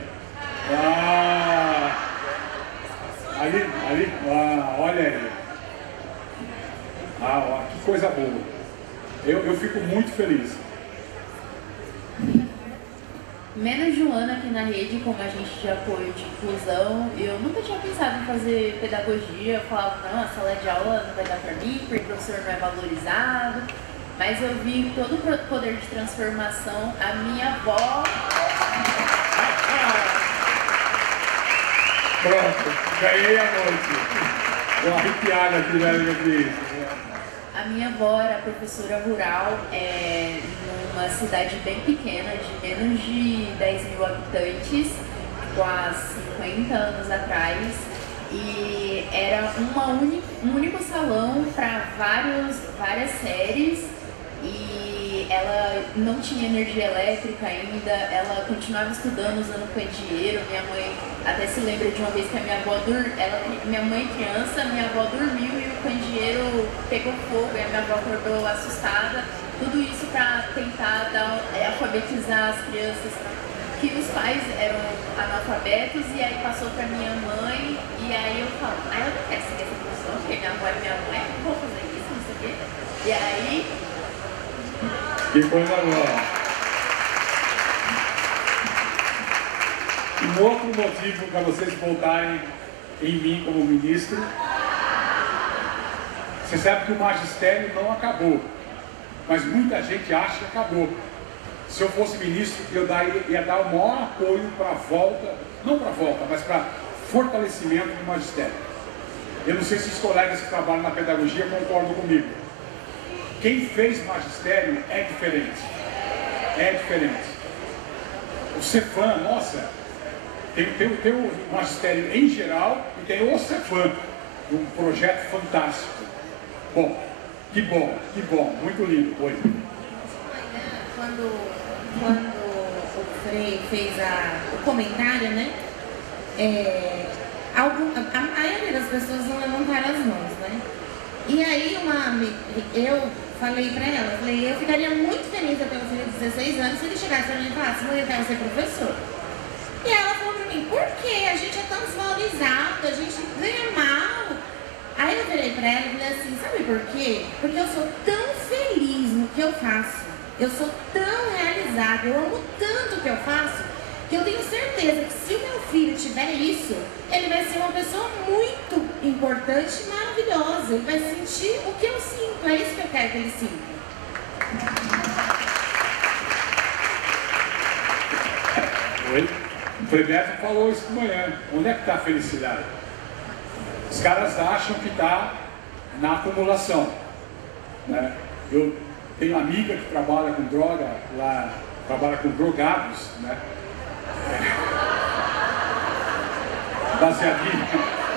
Ali, olha aí. Que coisa boa. Eu fico muito feliz. Menos de um ano aqui na rede, como agente de apoio de inclusão, eu nunca tinha pensado em fazer pedagogia. Eu falava, não, a sala de aula não vai dar pra mim, porque o professor não é valorizado. Mas eu vi todo o poder de transformação. A minha avó... Pronto, ganhei a noite. Estou arrepiado aqui, velho. A minha avó era professora rural numa cidade bem pequena, de menos de 10 mil habitantes, há 50 anos atrás. E era um único salão para várias séries. E ela não tinha energia elétrica ainda, ela continuava estudando usando candeeiro. Minha mãe até se lembra de uma vez que a minha avó minha mãe criança, minha avó dormiu e o candeeiro pegou fogo e a minha avó acordou assustada. Tudo isso para tentar alfabetizar as crianças, que os pais eram analfabetos, e aí passou para minha mãe, e aí eu falo, eu não quero seguir essa profissão, porque minha avó é minha mãe, eu não vou fazer isso, não sei o quê. E aí... Que coisa boa. Um outro motivo para vocês voltarem em mim como ministro, você sabe que o magistério não acabou, mas muita gente acha que acabou. Se eu fosse ministro, eu ia dar o maior apoio para a volta, não para a volta, mas para fortalecimento do magistério. Eu não sei se os colegas que trabalham na pedagogia concordam comigo. Quem fez magistério é diferente. É diferente. O Cefam, nossa, tem o magistério em geral e tem o Cefam, um projeto fantástico. Bom, que bom, muito lindo. Oi. Quando o Frei fez o comentário, né? A maioria das pessoas não levantaram as mãos, né? E aí eu falei pra ela, eu ficaria muito feliz, eu tenho um filho de 16 anos, se ele chegasse pra mim e falasse, mãe, eu quero ser professor. E ela falou pra mim, por quê? A gente é tão desvalorizado, a gente ganha mal. Aí eu virei pra ela e falei assim, sabe por quê? Porque eu sou tão feliz no que eu faço, eu sou tão realizada, eu amo tanto o que eu faço, que eu tenho certeza que se o meu filho tiver isso, ele vai ser uma pessoa muito importante e maravilhosa. Ele vai sentir o que eu sinto. É isso que eu quero que ele sinta. Oi? O Frei Beto falou isso de manhã. Onde é que está a felicidade? Os caras acham que está na acumulação, né? Eu tenho uma amiga que trabalha com droga, lá trabalha com drogados, né?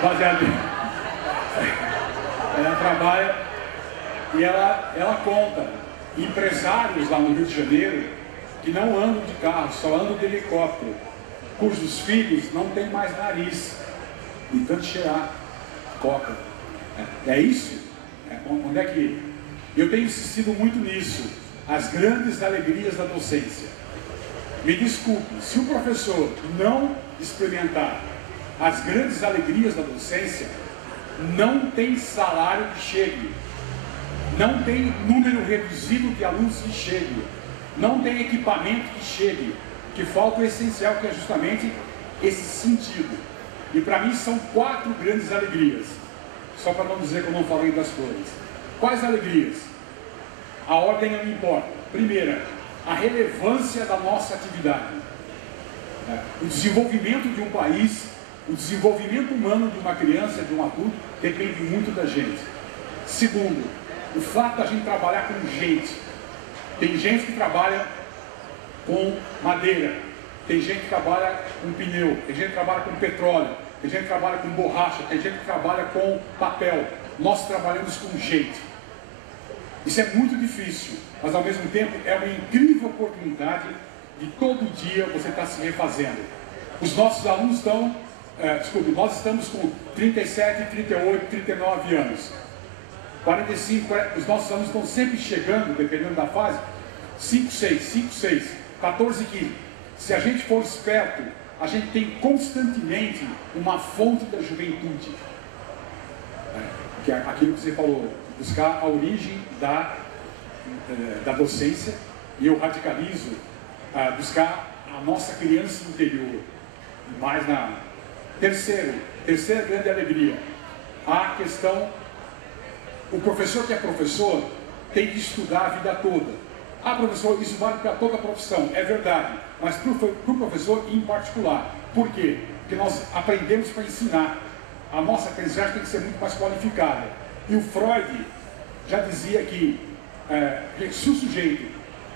Baseadinho. Ela trabalha e ela conta empresários lá no Rio de Janeiro que não andam de carro, só andam de helicóptero, cujos filhos não têm mais nariz, de tanto cheirar coca. É isso? Onde é que... Eu tenho insistido muito nisso, as grandes alegrias da docência. Me desculpe, se o professor não experimentar as grandes alegrias da docência, não tem salário que chegue, não tem número reduzido de alunos que chegue, não tem equipamento que chegue, que falta o essencial, que é justamente esse sentido. E para mim são 4 grandes alegrias, só para não dizer que eu não falei das flores. Quais alegrias? A ordem não importa. Primeira, a relevância da nossa atividade. O desenvolvimento de um país, o desenvolvimento humano de uma criança, de um adulto, depende muito da gente. Segundo, o fato da gente trabalhar com gente. Tem gente que trabalha com madeira, tem gente que trabalha com pneu, tem gente que trabalha com petróleo, tem gente que trabalha com borracha, tem gente que trabalha com papel. Nós trabalhamos com gente. Isso é muito difícil, mas ao mesmo tempo é uma incrível oportunidade de todo dia você estar se refazendo. Os nossos alunos estão, nós estamos com 37, 38, 39 anos. 45, os nossos alunos estão sempre chegando, dependendo da fase, 5, 6, 14, 15. Se a gente for esperto, a gente tem constantemente uma fonte da juventude, que é aquilo que você falou, buscar a origem da docência, e eu radicalizo, buscar a nossa criança interior. Mas na terceira grande alegria, a questão, o professor que é professor tem que estudar a vida toda. Professor, isso vale para toda a profissão, é verdade, mas para o professor em particular. Por quê? Porque nós aprendemos para ensinar. A nossa aprendizagem tem que ser muito mais qualificada. E o Freud já dizia que se o sujeito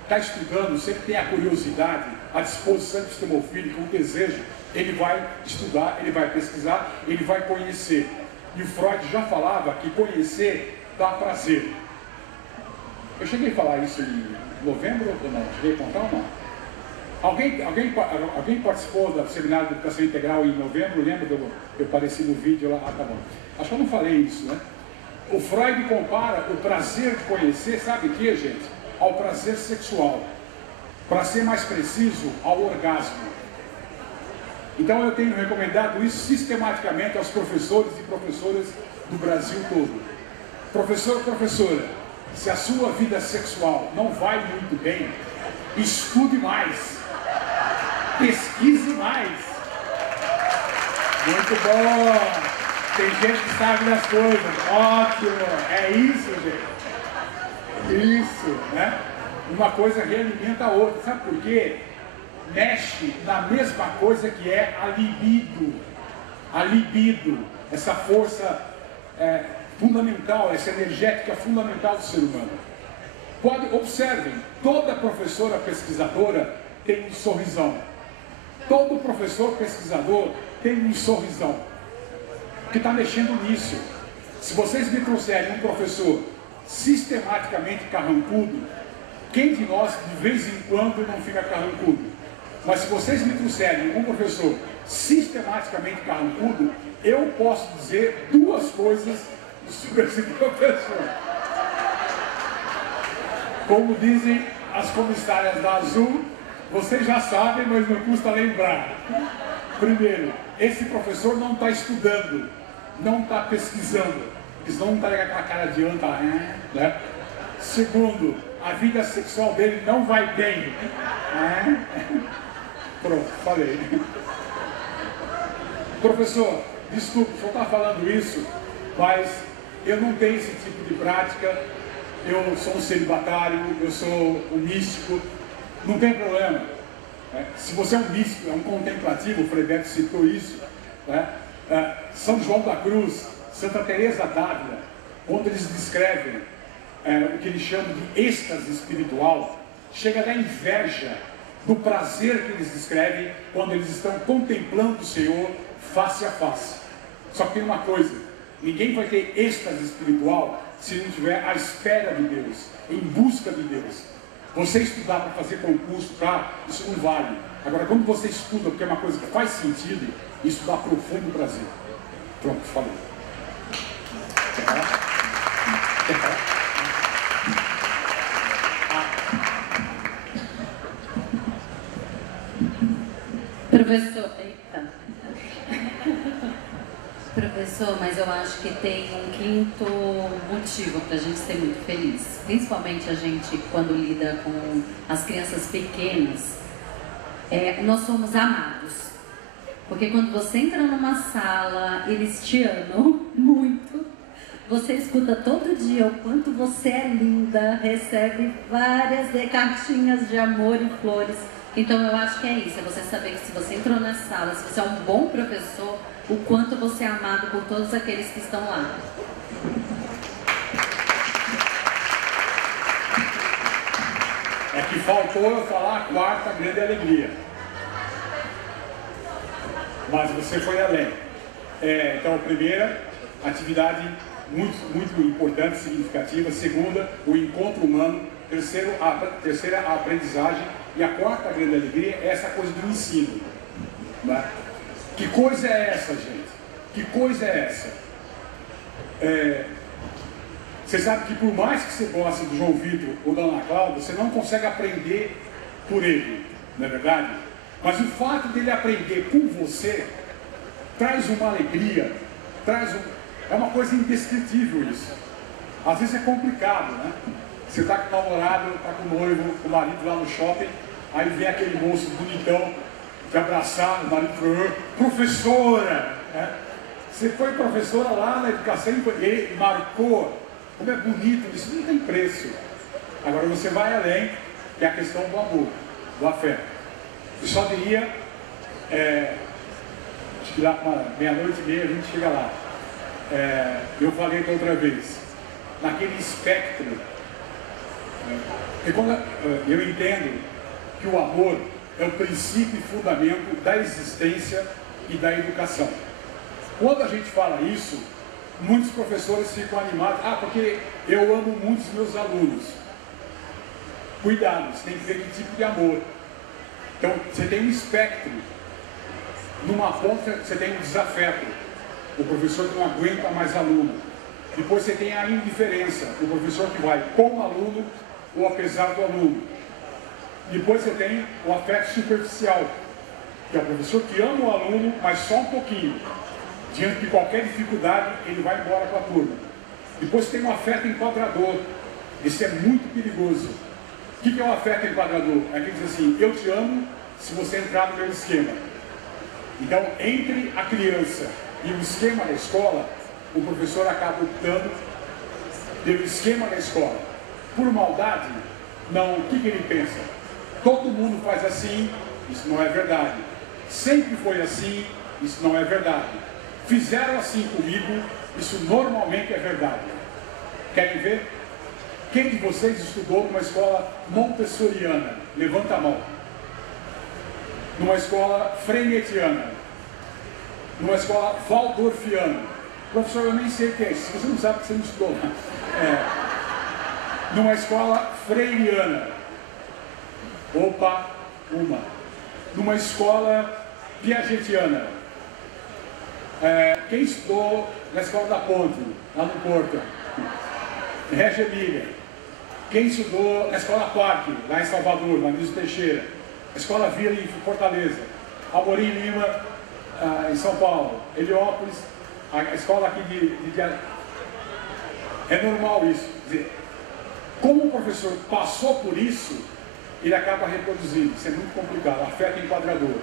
está estudando, sempre tem a curiosidade, a disposição epistemofílica, o desejo, ele vai estudar, ele vai pesquisar, ele vai conhecer. E o Freud já falava que conhecer dá prazer. Eu cheguei a falar isso em novembro ou não? Cheguei a contar ou não? Alguém participou do seminário de educação integral em novembro? Lembra que eu apareci no vídeo lá? Tá bom. Acho que eu não falei isso, né? O Freud compara o prazer de conhecer, sabe o que, gente? Ao prazer sexual. Para ser mais preciso, ao orgasmo. Então eu tenho recomendado isso sistematicamente aos professores e professoras do Brasil todo. Professor, professora, se a sua vida sexual não vai muito bem, estude mais, pesquise mais. Muito bom! Tem gente que sabe das coisas. Ótimo! É isso, gente. Isso, né? Uma coisa realimenta a outra. Sabe por quê? Mexe na mesma coisa que é a libido. A libido, essa força fundamental, essa energética fundamental do ser humano. Observem, toda professora pesquisadora tem um sorrisão. Todo professor pesquisador tem um sorrisão, que está mexendo nisso. Se vocês me trouxerem um professor sistematicamente carrancudo, quem de nós de vez em quando não fica carrancudo? Mas se vocês me trouxerem um professor sistematicamente carrancudo, eu posso dizer duas coisas sobre esse professor. Como dizem as comissárias da Azul, vocês já sabem, mas não custa lembrar. Primeiro, esse professor não está estudando, não está pesquisando, porque senão não está com aquela cara de anta, né? Segundo, a vida sexual dele não vai bem. Pronto, falei. Professor, desculpe, o senhor está falando isso, mas eu não tenho esse tipo de prática. Eu sou um celibatário, eu sou um místico, não tem problema. Se você é um místico, é um contemplativo, o Frei Beto citou isso, São João da Cruz, Santa Teresa d'Ávila, quando eles descrevem o que eles chamam de êxtase espiritual, chega a dar inveja do prazer que eles descrevem quando eles estão contemplando o Senhor face a face. Só que tem uma coisa, ninguém vai ter êxtase espiritual se não estiver à espera de Deus, em busca de Deus. Você estudar para fazer concurso, isso não vale. Agora, quando você estuda porque é uma coisa que faz sentido, isso dá profundo prazer. Pronto, falei. Quer falar? Quer falar? Professor, mas eu acho que tem um quinto motivo para a gente ser muito feliz. Principalmente a gente, quando lida com as crianças pequenas, nós somos amados. Porque quando você entra numa sala, eles te amam muito. Você escuta todo dia o quanto você é linda, recebe várias cartinhas de amor e flores. Então eu acho que é isso, é você saber que se você entrou na sala, se você é um bom professor, o quanto você é amado por todos aqueles que estão lá. É que faltou eu falar a quarta grande alegria. Mas você foi além. Então, primeira, atividade muito importante, significativa. Segunda, o encontro humano. Terceira, a aprendizagem. E a quarta grande alegria é essa coisa do ensino. Né? Que coisa é essa, gente? Que coisa é essa? Você sabe que por mais que você goste do João Vitor ou da Ana Cláudia, você não consegue aprender por ele, não é verdade? Mas o fato dele aprender com você traz uma alegria, é uma coisa indescritível isso. Às vezes é complicado, né? Você está com o namorado, está com o noivo, com o marido lá no shopping, aí vem aquele moço bonitão te abraçar, o marido falou, professora! Né? Você foi professora lá na educação e ele marcou, como é bonito, isso não tem preço. Agora você vai além, que é a questão do amor, do afeto. Eu só diria, acho que lá para meia-noite e meia a gente chega lá. Eu falei da outra vez, naquele espectro, porque quando eu entendo que o amor é o princípio e fundamento da existência e da educação. Quando a gente fala isso, muitos professores ficam animados, porque eu amo muito os meus alunos. Cuidado, você tem que ver que tipo de amor. Então, você tem um espectro. Numa ponta, você tem um desafeto. O professor que não aguenta mais aluno. Depois você tem a indiferença. O professor que vai com o aluno ou apesar do aluno. Depois você tem o afeto superficial. Que é o professor que ama o aluno, mas só um pouquinho. Diante de qualquer dificuldade, ele vai embora com a turma. Depois você tem o afeto enquadrador. Esse é muito perigoso. O que é o afeto enquadrador? É aquele que diz assim, eu te amo se você entrar no meu esquema. Então, entre a criança e o esquema da escola, o professor acaba optando pelo esquema da escola. Por maldade? Não. O que ele pensa? Todo mundo faz assim, isso não é verdade. Sempre foi assim, isso não é verdade. Fizeram assim comigo, isso normalmente é verdade. Querem ver? Quem de vocês estudou numa escola montessoriana? Levanta a mão. Numa escola freietiana? Numa escola waldorfiana? Professor, eu nem sei o que é isso. Se você não sabe, você não estudou. Numa escola freiriana? Opa, uma. Numa escola piagetiana? Quem estudou na escola da Ponte, lá no Porto? Regia Emília. Quem estudou na Escola Parque, lá em Salvador, na Nilson Teixeira, a Escola Vila em Fortaleza, Amorim Lima, em São Paulo, Heliópolis, a escola aqui de... É normal isso. Quer dizer, como o professor passou por isso, ele acaba reproduzindo. Isso é muito complicado. Afeto enquadrador.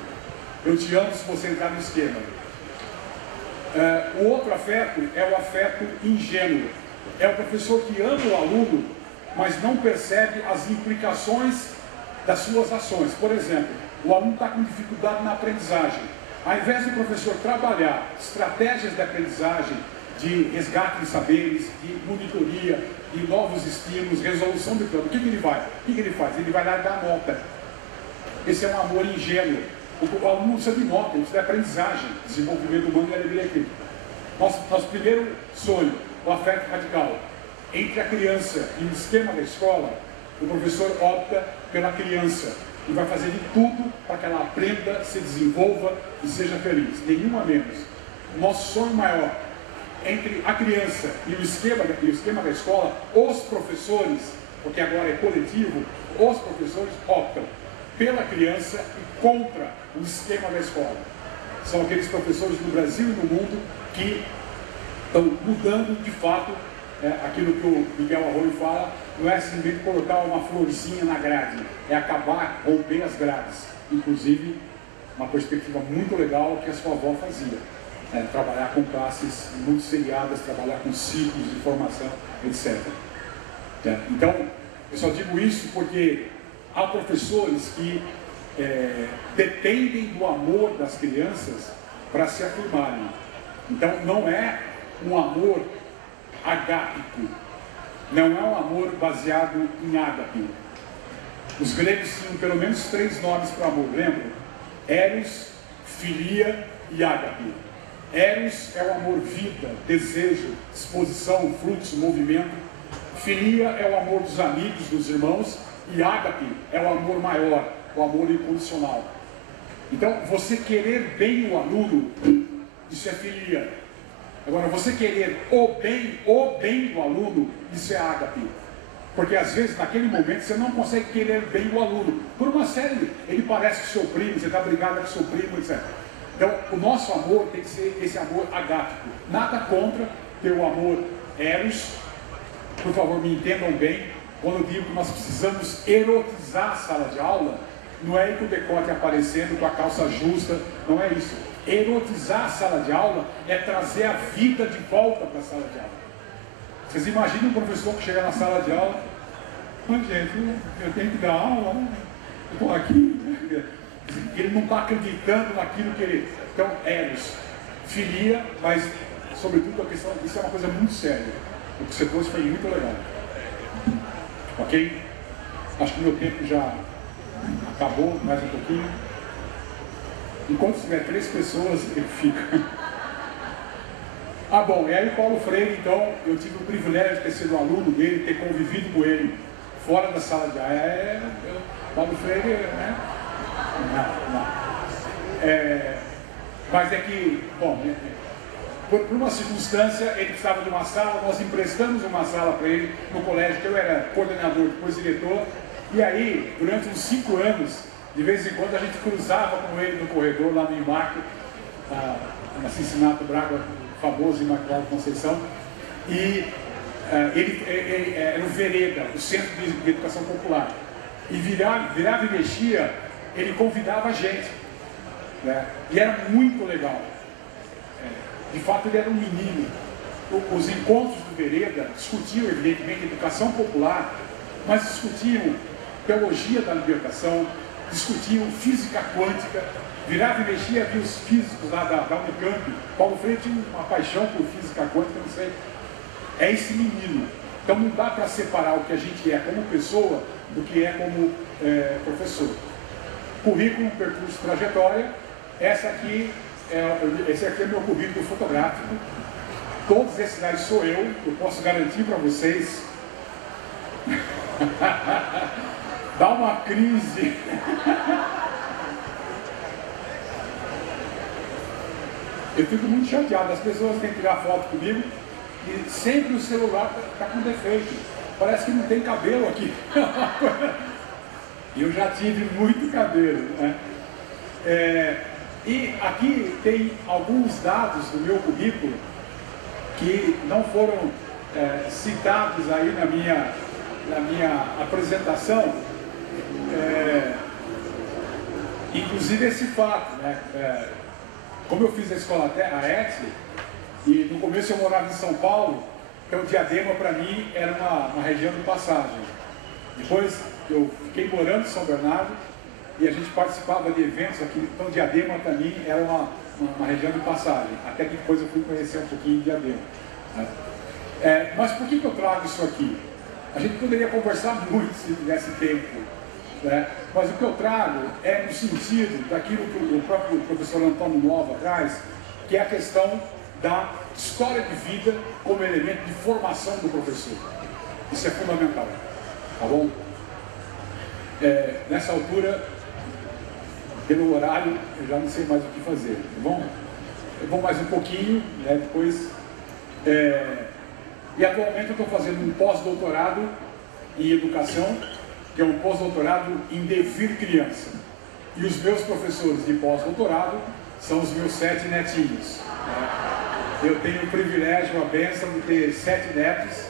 Eu te amo se você entrar no esquema. O outro afeto é o afeto ingênuo. É o professor que ama o aluno, mas não percebe as implicações das suas ações. Por exemplo, o aluno está com dificuldade na aprendizagem. Ao invés do professor trabalhar estratégias de aprendizagem, de resgate de saberes, de monitoria, de novos estímulos, resolução de plano, o que ele faz? Ele vai lá e dá nota. Esse é um amor ingênuo. O aluno precisa de nota, ele precisa de aprendizagem, desenvolvimento humano e alegria aqui. Nosso primeiro sonho, o afeto radical. Entre a criança e o esquema da escola, o professor opta pela criança e vai fazer de tudo para que ela aprenda, se desenvolva e seja feliz. Nenhuma menos. Nosso sonho maior, entre a criança e o esquema da escola, os professores, porque agora é coletivo, os professores optam pela criança e contra o esquema da escola. São aqueles professores no Brasil e no mundo que estão mudando de fato aquilo que o Miguel Arroio fala, não é simplesmente colocar uma florzinha na grade, é acabar, romper as grades. Inclusive, uma perspectiva muito legal que a sua avó fazia, trabalhar com classes muito seriadas, trabalhar com ciclos de formação, etc. Então, eu só digo isso porque há professores que dependem do amor das crianças para se afirmarem. Então, não é um amor agápico, não é um amor baseado em ágape. Os gregos tinham pelo menos 3 nomes para amor, lembram? Eros, filia e ágape. Eros é o amor vida, desejo, disposição, fluxo, movimento. Filia é o amor dos amigos, dos irmãos. E ágape é o amor maior, o amor incondicional. Então, você querer bem o aluno, isso é filia. Agora, você querer o bem do aluno, isso é ágape. Porque às vezes, naquele momento, você não consegue querer bem o aluno. Por uma série, ele parece com seu primo, você está brigado com seu primo, etc. Então, o nosso amor tem que ser esse amor agápico. Nada contra ter o amor eros. Por favor, me entendam bem. Quando eu digo que nós precisamos erotizar a sala de aula, não é ir com o decote aparecendo, com a calça justa, não é isso. Erotizar a sala de aula é trazer a vida de volta para a sala de aula. Vocês imaginam um professor que chega na sala de aula, mas gente, eu tenho que dar aula, né? Eu estou aqui, ele não está acreditando naquilo que ele... Então, eros, filia, mas sobretudo a questão, isso é uma coisa muito séria. O que você trouxe foi muito legal. Ok? Acho que meu tempo já acabou, mais um pouquinho. Enquanto tiver 3 pessoas, ele fica. Ah, bom, e aí o Paulo Freire, então, eu tive o privilégio de ter sido aluno dele, ter convivido com ele fora da sala de aula. Paulo Freire, né? Não. Mas é que, bom, por uma circunstância, ele precisava de uma sala, nós emprestamos uma sala para ele no colégio, que eu era coordenador, depois diretor, e aí, durante uns 5 anos, de vez em quando a gente cruzava com ele no corredor, lá no Imac, na Cincinato Braga, famoso Imaculado Conceição, e ele era o Vereda, o Centro de Educação Popular, e virava e mexia, ele convidava a gente, né? E era muito legal. De fato, ele era um menino. Os encontros do Vereda discutiam, evidentemente, educação popular, mas discutiam teologia da libertação, discutiam física quântica, virava e mexia, havia os físicos lá da Unicamp. Paulo Freire tinha uma paixão por física quântica, não sei. É esse menino. Então não dá para separar o que a gente é como pessoa do que é como professor. Currículo, percurso, trajetória. Esse aqui é meu currículo fotográfico. Todos esses aí sou eu posso garantir para vocês. Dá uma crise. Eu fico muito chateado, as pessoas têm que tirar foto comigo e sempre o celular está com defeito. Parece que não tem cabelo aqui. Eu já tive muito cabelo, né? E aqui tem alguns dados do meu currículo que não foram citados aí na minha apresentação. Inclusive esse fato, né? Como eu fiz a escola a ETS, e no começo eu morava em São Paulo, então Diadema para mim era uma região de passagem. Depois eu fiquei morando em São Bernardo e a gente participava de eventos aqui, então Diadema para mim era uma região de passagem, até que depois eu fui conhecer um pouquinho de Diadema. Né? Mas por que eu trago isso aqui? A gente poderia conversar muito se tivesse tempo, né? Mas o que eu trago é no sentido daquilo que o próprio professor Antônio Nova traz, que é a questão da história de vida como elemento de formação do professor. Isso é fundamental, tá bom? Nessa altura, pelo horário, eu já não sei mais o que fazer, tá bom? Eu vou mais um pouquinho, né, depois... E atualmente eu estou fazendo um pós-doutorado em educação, que é um pós-doutorado em devir criança. E os meus professores de pós-doutorado são os meus 7 netinhos. Eu tenho o privilégio, a bênção de ter 7 netos,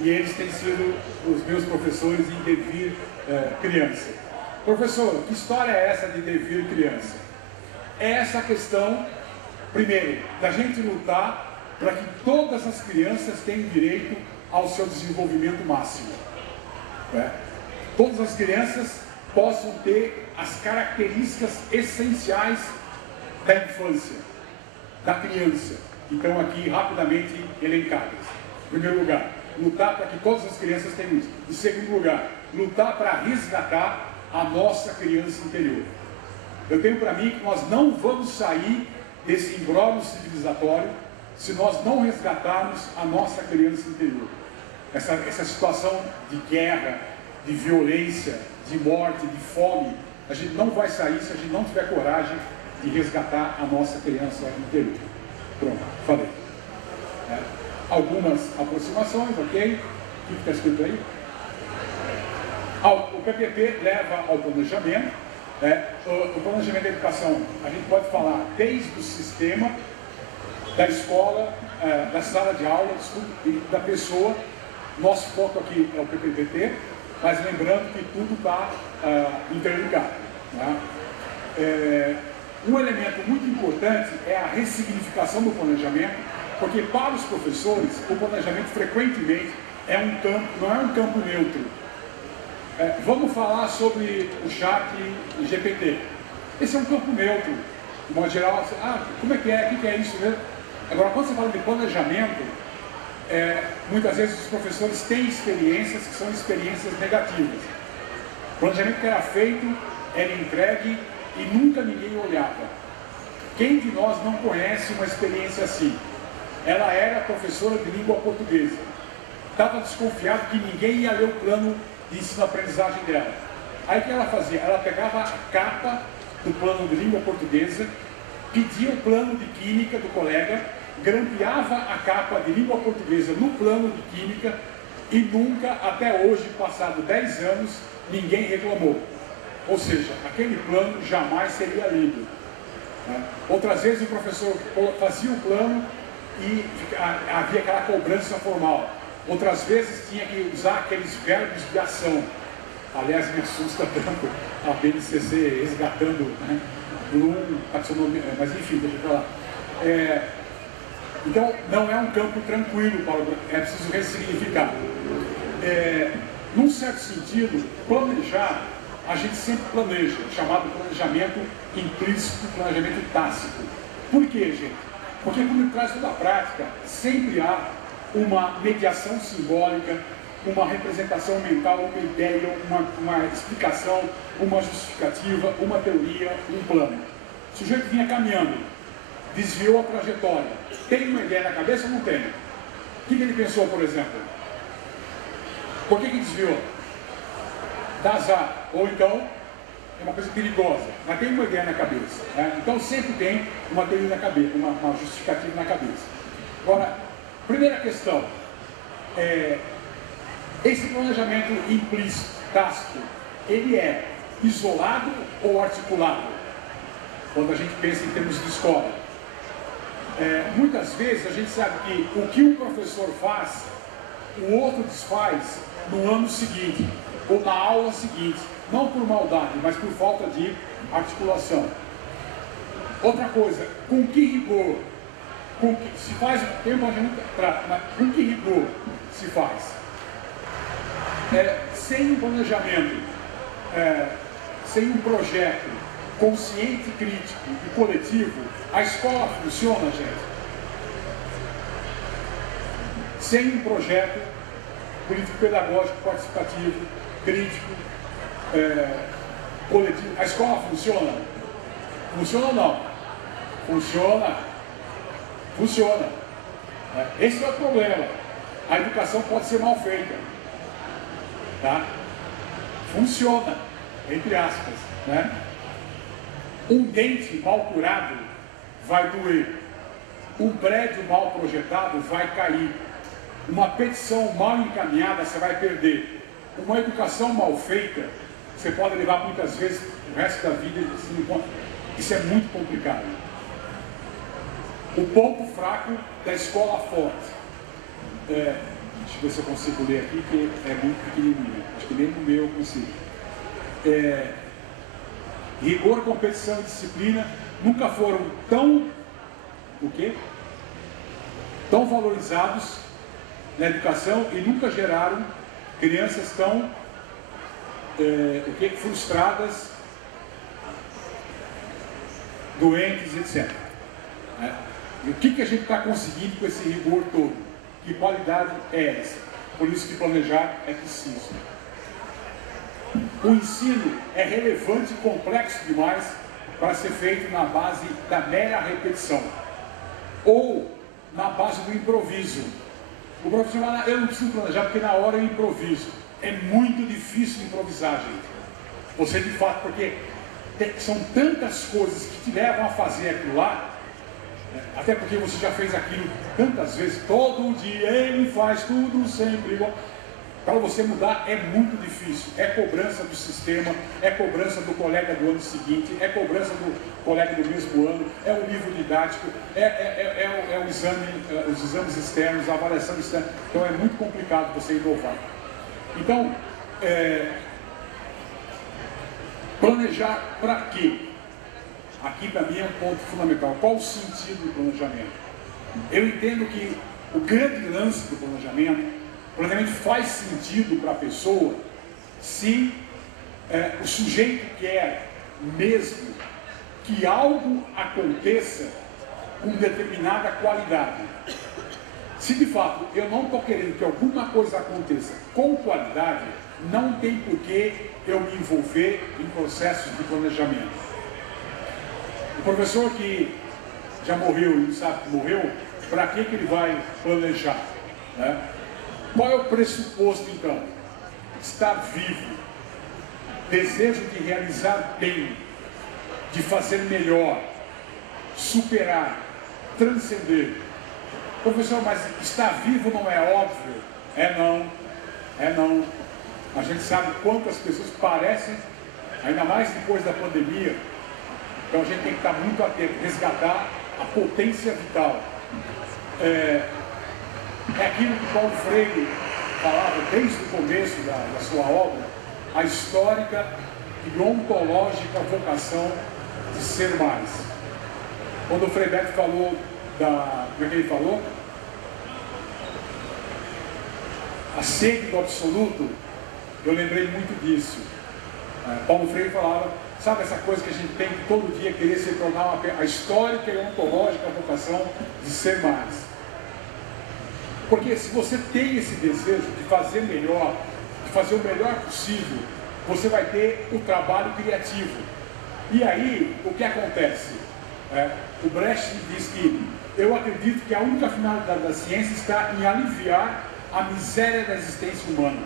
e eles têm sido os meus professores em devir criança. Professor, que história é essa de devir criança? É essa questão, primeiro, da gente lutar para que todas as crianças tenham direito ao seu desenvolvimento máximo. Todas as crianças possam ter as características essenciais da infância, da criança, que estão aqui rapidamente elencadas. Em primeiro lugar, lutar para que todas as crianças tenham isso. Em segundo lugar, lutar para resgatar a nossa criança interior. Eu tenho para mim que nós não vamos sair desse imbróglio civilizatório se nós não resgatarmos a nossa criança interior. Essa situação de guerra, de violência, de morte, de fome, a gente não vai sair se a gente não tiver coragem de resgatar a nossa criança interior. Pronto, falei. Algumas aproximações, ok? O que está escrito aí? O PPP leva ao planejamento. O planejamento da educação, a gente pode falar desde o sistema, da escola, da sala de aula, e da pessoa. Nosso foco aqui é o PPPT, mas lembrando que tudo está interligado. Né? Um elemento muito importante é a ressignificação do planejamento, porque para os professores, o planejamento frequentemente não é um campo neutro. Vamos falar sobre o chat GPT. Esse é um campo neutro. De modo geral, como é que é? O que é isso mesmo? Agora, quando você fala de planejamento, muitas vezes os professores têm experiências que são experiências negativas. O planejamento que era feito, era entregue e nunca ninguém olhava. Quem de nós não conhece uma experiência assim? Ela era professora de língua portuguesa. Estava desconfiado que ninguém ia ler o plano de ensino-aprendizagem dela. Aí o que ela fazia? Ela pegava a capa do plano de língua portuguesa, pedia o plano de química do colega, grampeava a capa de língua portuguesa no plano de química e nunca, até hoje, passado 10 anos, ninguém reclamou. Ou seja, aquele plano jamais seria lido. Outras vezes o professor fazia o plano e havia aquela cobrança formal. Outras vezes tinha que usar aqueles verbos de ação. Aliás, me assusta tanto a BNCC resgatando, né, taxonomia, mas enfim, deixa eu falar. Então, não é um campo tranquilo, é preciso ressignificar. Num certo sentido, planejar, a gente sempre planeja, chamado planejamento implícito, planejamento tácito. Por quê, gente? Porque quando traz toda a prática, sempre há uma mediação simbólica, uma representação mental, uma ideia, uma explicação, uma justificativa, uma teoria, um plano. O sujeito vinha caminhando, desviou a trajetória. Tem uma ideia na cabeça ou não tem? O que ele pensou, por exemplo? Por que desviou? Dá azar. Ou então, é uma coisa perigosa, mas tem uma ideia na cabeça. Né? Então sempre tem uma teoria na cabeça, uma justificativa na cabeça. Agora, primeira questão, esse planejamento implícito, tácito, ele é isolado ou articulado? Quando a gente pensa em termos de escola. Muitas vezes a gente sabe que o que um professor faz, o outro desfaz no ano seguinte, ou na aula seguinte. Não por maldade, mas por falta de articulação. Outra coisa, com que rigor? Se faz, tem um planejamento, mas com que rigor se faz? Sem um planejamento, sem um projeto consciente, crítico e coletivo, a escola funciona, gente? Sem um projeto político-pedagógico participativo, crítico, coletivo, a escola funciona? Funciona ou não? Funciona. Funciona. Esse é o problema. A educação pode ser mal feita. Tá? Funciona, entre aspas. Né? Um dente mal curado vai doer. Um prédio mal projetado vai cair. Uma petição mal encaminhada você vai perder. Uma educação mal feita, você pode levar muitas vezes o resto da vida. Isso é muito complicado. O ponto fraco da escola forte. Deixa eu ver se eu consigo ler aqui, que é muito pequenininho. Acho que nem no meu eu consigo. Rigor, competição e disciplina nunca foram tão valorizados na educação e nunca geraram crianças tão frustradas, doentes, etc. E o que a gente está conseguindo com esse rigor todo? Que qualidade é essa? Por isso que planejar é preciso. O ensino é relevante e complexo demais para ser feito na base da mera repetição ou na base do improviso. O professor fala, eu não preciso planejar porque na hora eu improviso. É muito difícil improvisar, gente. Você de fato, porque são tantas coisas que te levam a fazer aquilo lá, até porque você já fez aquilo tantas vezes, todo dia ele faz tudo sempre igual. Para você mudar é muito difícil. É cobrança do sistema, é cobrança do colega do ano seguinte, é cobrança do colega do mesmo ano, é o livro didático, é o exame, os exames externos, a avaliação externa. Então é muito complicado você inovar. Então, planejar para quê? Aqui para mim é um ponto fundamental. Qual o sentido do planejamento? Eu entendo que o grande lance do planejamento faz sentido para a pessoa se o sujeito quer mesmo que algo aconteça com determinada qualidade. Se de fato eu não estou querendo que alguma coisa aconteça com qualidade, não tem por que eu me envolver em processos de planejamento. O professor que já morreu e sabe que morreu, para que ele vai planejar? Né? Qual é o pressuposto então? Estar vivo, desejo de realizar bem, de fazer melhor, superar, transcender. Professor, mas estar vivo não é óbvio? É não. A gente sabe quantas pessoas parecem, ainda mais depois da pandemia. Então a gente tem que estar muito atento, resgatar a potência vital. É aquilo que Paulo Freire falava desde o começo da sua obra, a histórica e ontológica vocação de ser mais. Quando o Frei Beto falou como é que ele falou? A sede do absoluto, eu lembrei muito disso. Paulo Freire falava, sabe essa coisa que a gente tem que todo dia querer se tornar a histórica e ontológica vocação de ser mais. Porque se você tem esse desejo de fazer melhor, de fazer o melhor possível, você vai ter o trabalho criativo. E aí, o que acontece? O Brecht diz que eu acredito que a única finalidade da ciência está em aliviar a miséria da existência humana.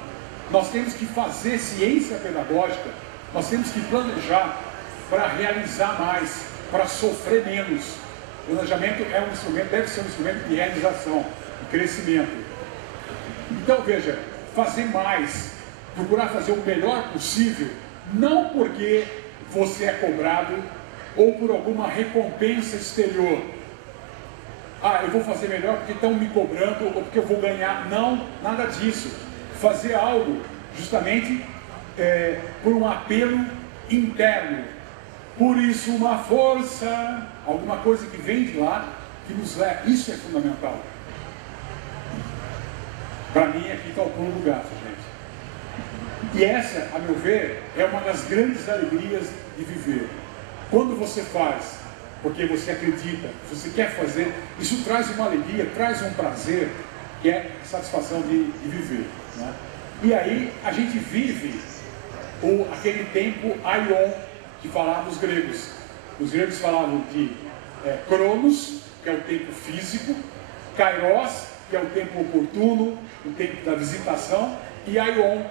Nós temos que fazer ciência pedagógica, nós temos que planejar para realizar mais, para sofrer menos. O planejamento é um instrumento, deve ser um instrumento de realização, de crescimento. Então veja, fazer mais, procurar fazer o melhor possível, não porque você é cobrado ou por alguma recompensa exterior. Eu vou fazer melhor porque estão me cobrando ou porque eu vou ganhar. Não, nada disso. Fazer algo justamente por um apelo interno. Por isso uma força, alguma coisa que vem de lá, que nos leva. Isso é fundamental. Para mim aqui está o pulo do gato, gente. E essa, a meu ver, é uma das grandes alegrias de viver. Quando você faz porque você acredita, você quer fazer, isso traz uma alegria, traz um prazer, que é a satisfação de viver. Né? E aí a gente vive aquele tempo aion que falavam os gregos. Os gregos falavam de Cronos, que é o tempo físico, Kairos, que é o tempo oportuno, o tempo da visitação, e aion.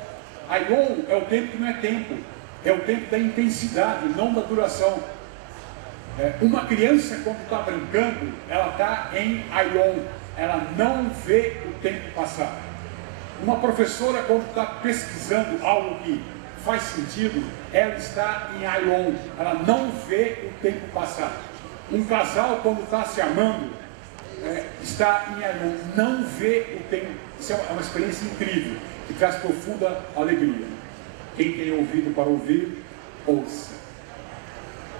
Aion é o tempo que não é tempo, é o tempo da intensidade, não da duração. Uma criança, quando está brincando, ela está em aion, ela não vê o tempo passar. Uma professora, quando está pesquisando algo que faz sentido, ela está em aion, ela não vê o tempo passar. Um casal, quando está se amando, está em aion, não vê o tempo. Isso é uma experiência incrível, que traz profunda alegria. Quem tem ouvido para ouvir, ouça.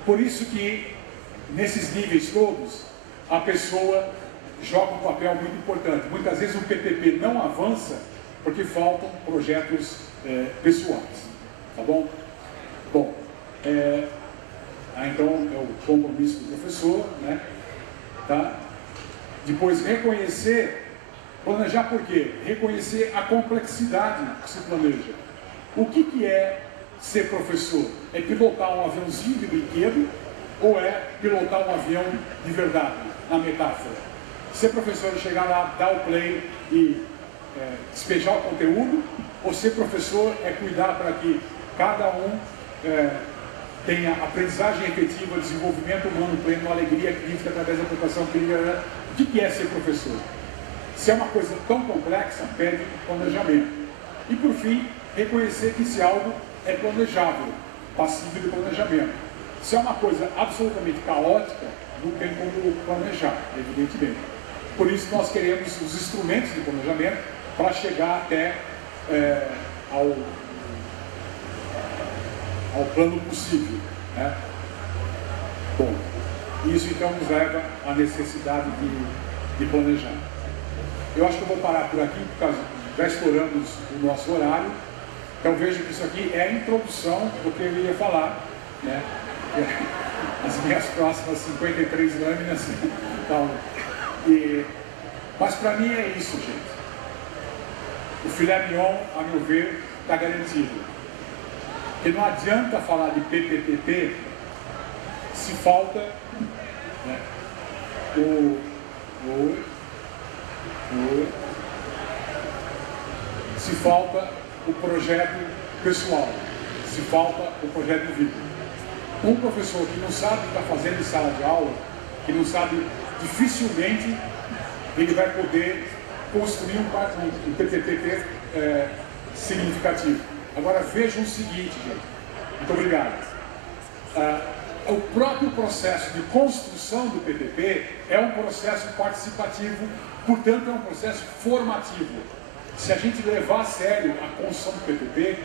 Por isso que nesses níveis todos, a pessoa joga um papel muito importante. Muitas vezes o PPP não avança porque faltam projetos pessoais. Tá bom? Bom, então é o compromisso do professor, né? Tá? Depois reconhecer, planejar por quê? Reconhecer a complexidade que se planeja. O que é ser professor? É pilotar um aviãozinho de brinquedo ou é pilotar um avião de verdade, na metáfora? Ser professor é chegar lá, dar o play e despejar o conteúdo, ou ser professor é cuidar para que cada um tenha aprendizagem efetiva, desenvolvimento humano pleno, alegria crítica através da aplicação clínica. O que é ser professor? Se é uma coisa tão complexa, pede planejamento. E, por fim, reconhecer que esse algo é planejável, passível de planejamento. Se é uma coisa absolutamente caótica, não tem como planejar, evidentemente. Por isso, nós queremos os instrumentos de planejamento para chegar até ao plano possível, né? Bom, isso então nos leva à necessidade de planejar. Eu acho que eu vou parar por aqui, porque já estouramos o nosso horário. Então vejo que isso aqui é a introdução do que eu ia falar, né? As minhas próximas 53 lâminas. Então, mas para mim é isso, gente. O filé mignon, a meu ver, está garantido. Porque não adianta falar de PPPP se falta, né, se falta o projeto pessoal, se falta o projeto de vida. Um professor que não sabe o que está fazendo em sala de aula, que não sabe, dificilmente ele vai poder construir um PPPP significativo. Agora vejam o seguinte, gente. Muito obrigado. O próprio processo de construção do PPP é um processo participativo, portanto é um processo formativo. Se a gente levar a sério a construção do PPP,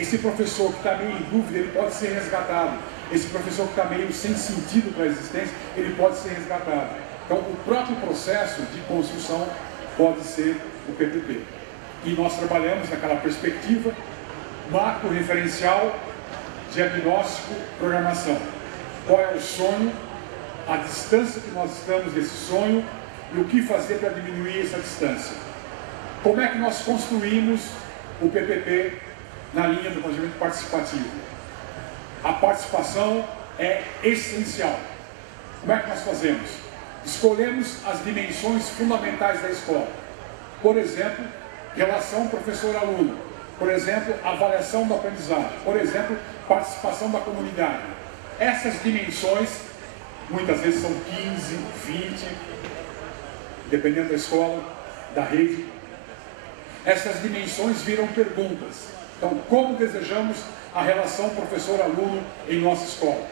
esse professor que está meio em dúvida, ele pode ser resgatado. Esse professor que está meio sem sentido para a existência, ele pode ser resgatado. Então o próprio processo de construção pode ser o PPP. E nós trabalhamos naquela perspectiva, marco referencial, diagnóstico, programação. Qual é o sonho, a distância que nós estamos desse sonho e o que fazer para diminuir essa distância. Como é que nós construímos o PPP na linha do planejamento participativo? A participação é essencial. Como é que nós fazemos? Escolhemos as dimensões fundamentais da escola. Por exemplo, relação professor-aluno. Por exemplo, avaliação da aprendizagem. Por exemplo, participação da comunidade. Essas dimensões, muitas vezes são 15, 20, dependendo da escola, da rede. Essas dimensões viram perguntas. Então, como desejamos a relação professor-aluno em nossa escola?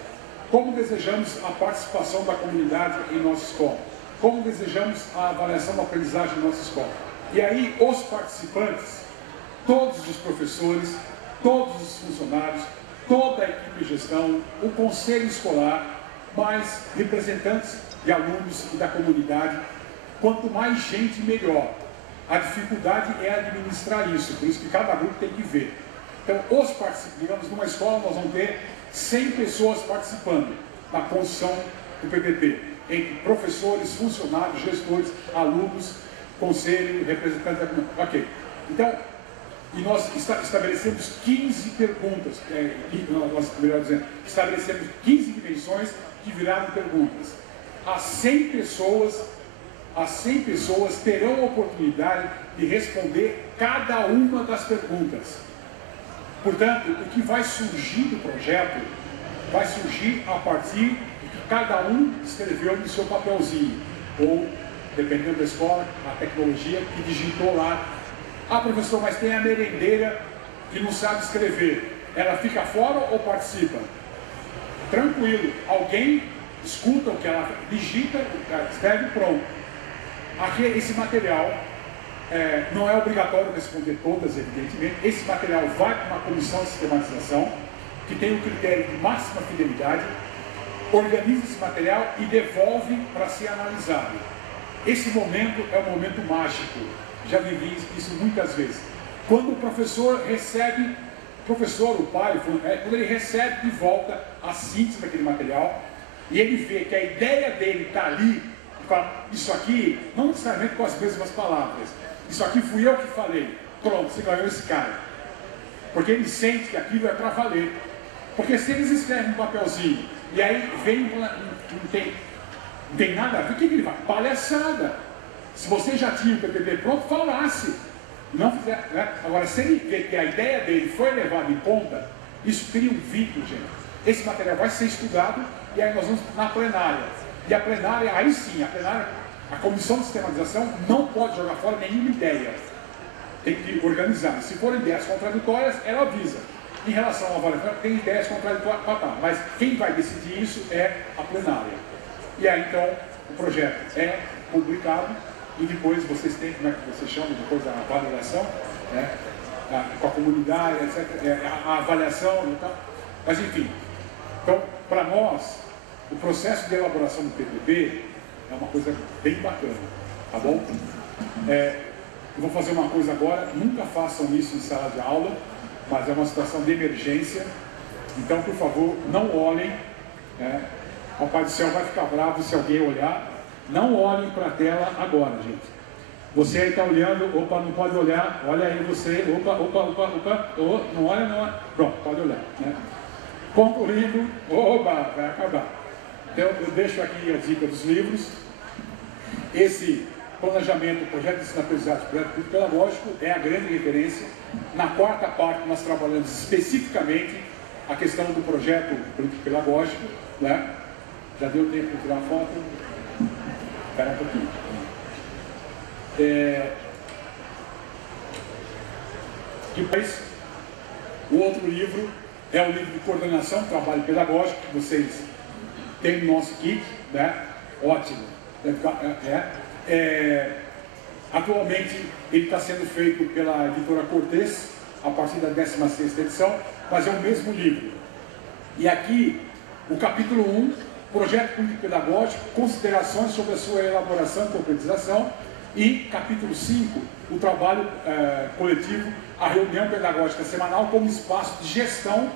Como desejamos a participação da comunidade em nossa escola? Como desejamos a avaliação da aprendizagem em nossa escola? E aí, os participantes, todos os professores, todos os funcionários, toda a equipe de gestão, o conselho escolar, mais representantes de alunos e da comunidade, quanto mais gente, melhor. A dificuldade é administrar isso, por isso que cada grupo tem que ver. Então, os participantes, digamos, numa escola nós vamos ter 100 pessoas participando da construção do PPP, entre professores, funcionários, gestores, alunos, conselho, representantes da comunidade. Ok. Então, e nós estabelecemos 15 perguntas, melhor dizendo, estabelecemos 15 dimensões que viraram perguntas. As 100 pessoas terão a oportunidade de responder cada uma das perguntas. Portanto, o que vai surgir do projeto vai surgir a partir do que cada um escreveu no seu papelzinho, ou, dependendo da escola, a tecnologia que digitou lá. Ah, professor, mas tem a merendeira que não sabe escrever. Ela fica fora ou participa? Tranquilo, alguém escuta o que ela digita, escreve, pronto. Aqui, esse material não é obrigatório responder todas, evidentemente. Esse material vai para uma comissão de sistematização, que tem o critério de máxima fidelidade, organiza esse material e devolve para ser analisado. Esse momento é um momento mágico. Já vivi isso muitas vezes. Quando o professor recebe, o pai, quando ele recebe de volta a síntese daquele material, e ele vê que a ideia dele está ali, e fala, isso aqui, não necessariamente com as mesmas palavras, isso aqui fui eu que falei, pronto, você ganhou esse cara. Porque ele sente que aquilo é para valer. Porque se eles escrevem um papelzinho, e aí vem, não tem nada a ver, o que ele vai? Palhaçada. Se você já tinha o PPP pronto, falasse. Não fizer, né? Agora, se ele vê que a ideia dele foi levada em conta, isso cria um vínculo, gente. Esse material vai ser estudado e aí nós vamos na plenária. E a plenária, aí sim, a comissão de sistematização não pode jogar fora nenhuma ideia. tem que organizar. Se forem ideias contraditórias, ela avisa. Em relação à avaliação, tem ideias contraditórias, mas quem vai decidir isso é a plenária. E aí, então, o projeto é publicado e depois vocês têm, como é que vocês chamam, depois a avaliação, né? Com a comunidade, etc., a avaliação e tal. Mas, enfim, então, para nós, o processo de elaboração do PPP é uma coisa bem bacana, tá bom? Eu vou fazer uma coisa agora, nunca façam isso em sala de aula, mas é uma situação de emergência, então, por favor, não olhem, né? O Pai do Céu vai ficar bravo se alguém olhar. Não olhem para a tela agora, gente. Você aí está olhando, opa, não pode olhar, olha aí você, opa, não olha, não olha. Pronto, pode olhar, né? Concluindo, opa, vai acabar. Então, eu deixo aqui a dica dos livros. Esse planejamento, projeto de ensino-aprendizagem, projeto pedagógico, é a grande referência. Na quarta parte, nós trabalhamos especificamente a questão do projeto pedagógico, né? Já deu tempo de tirar a foto? Espera um pouquinho. Depois, o outro livro é o livro de coordenação, trabalho pedagógico, que vocês têm no nosso kit, né? Ótimo. Atualmente, ele está sendo feito pela editora Cortez, a partir da 16ª edição, mas é o mesmo livro. E aqui, o capítulo 1, projeto político pedagógico, considerações sobre a sua elaboração e concretização, e capítulo 5, o trabalho coletivo, a reunião pedagógica semanal como espaço de gestão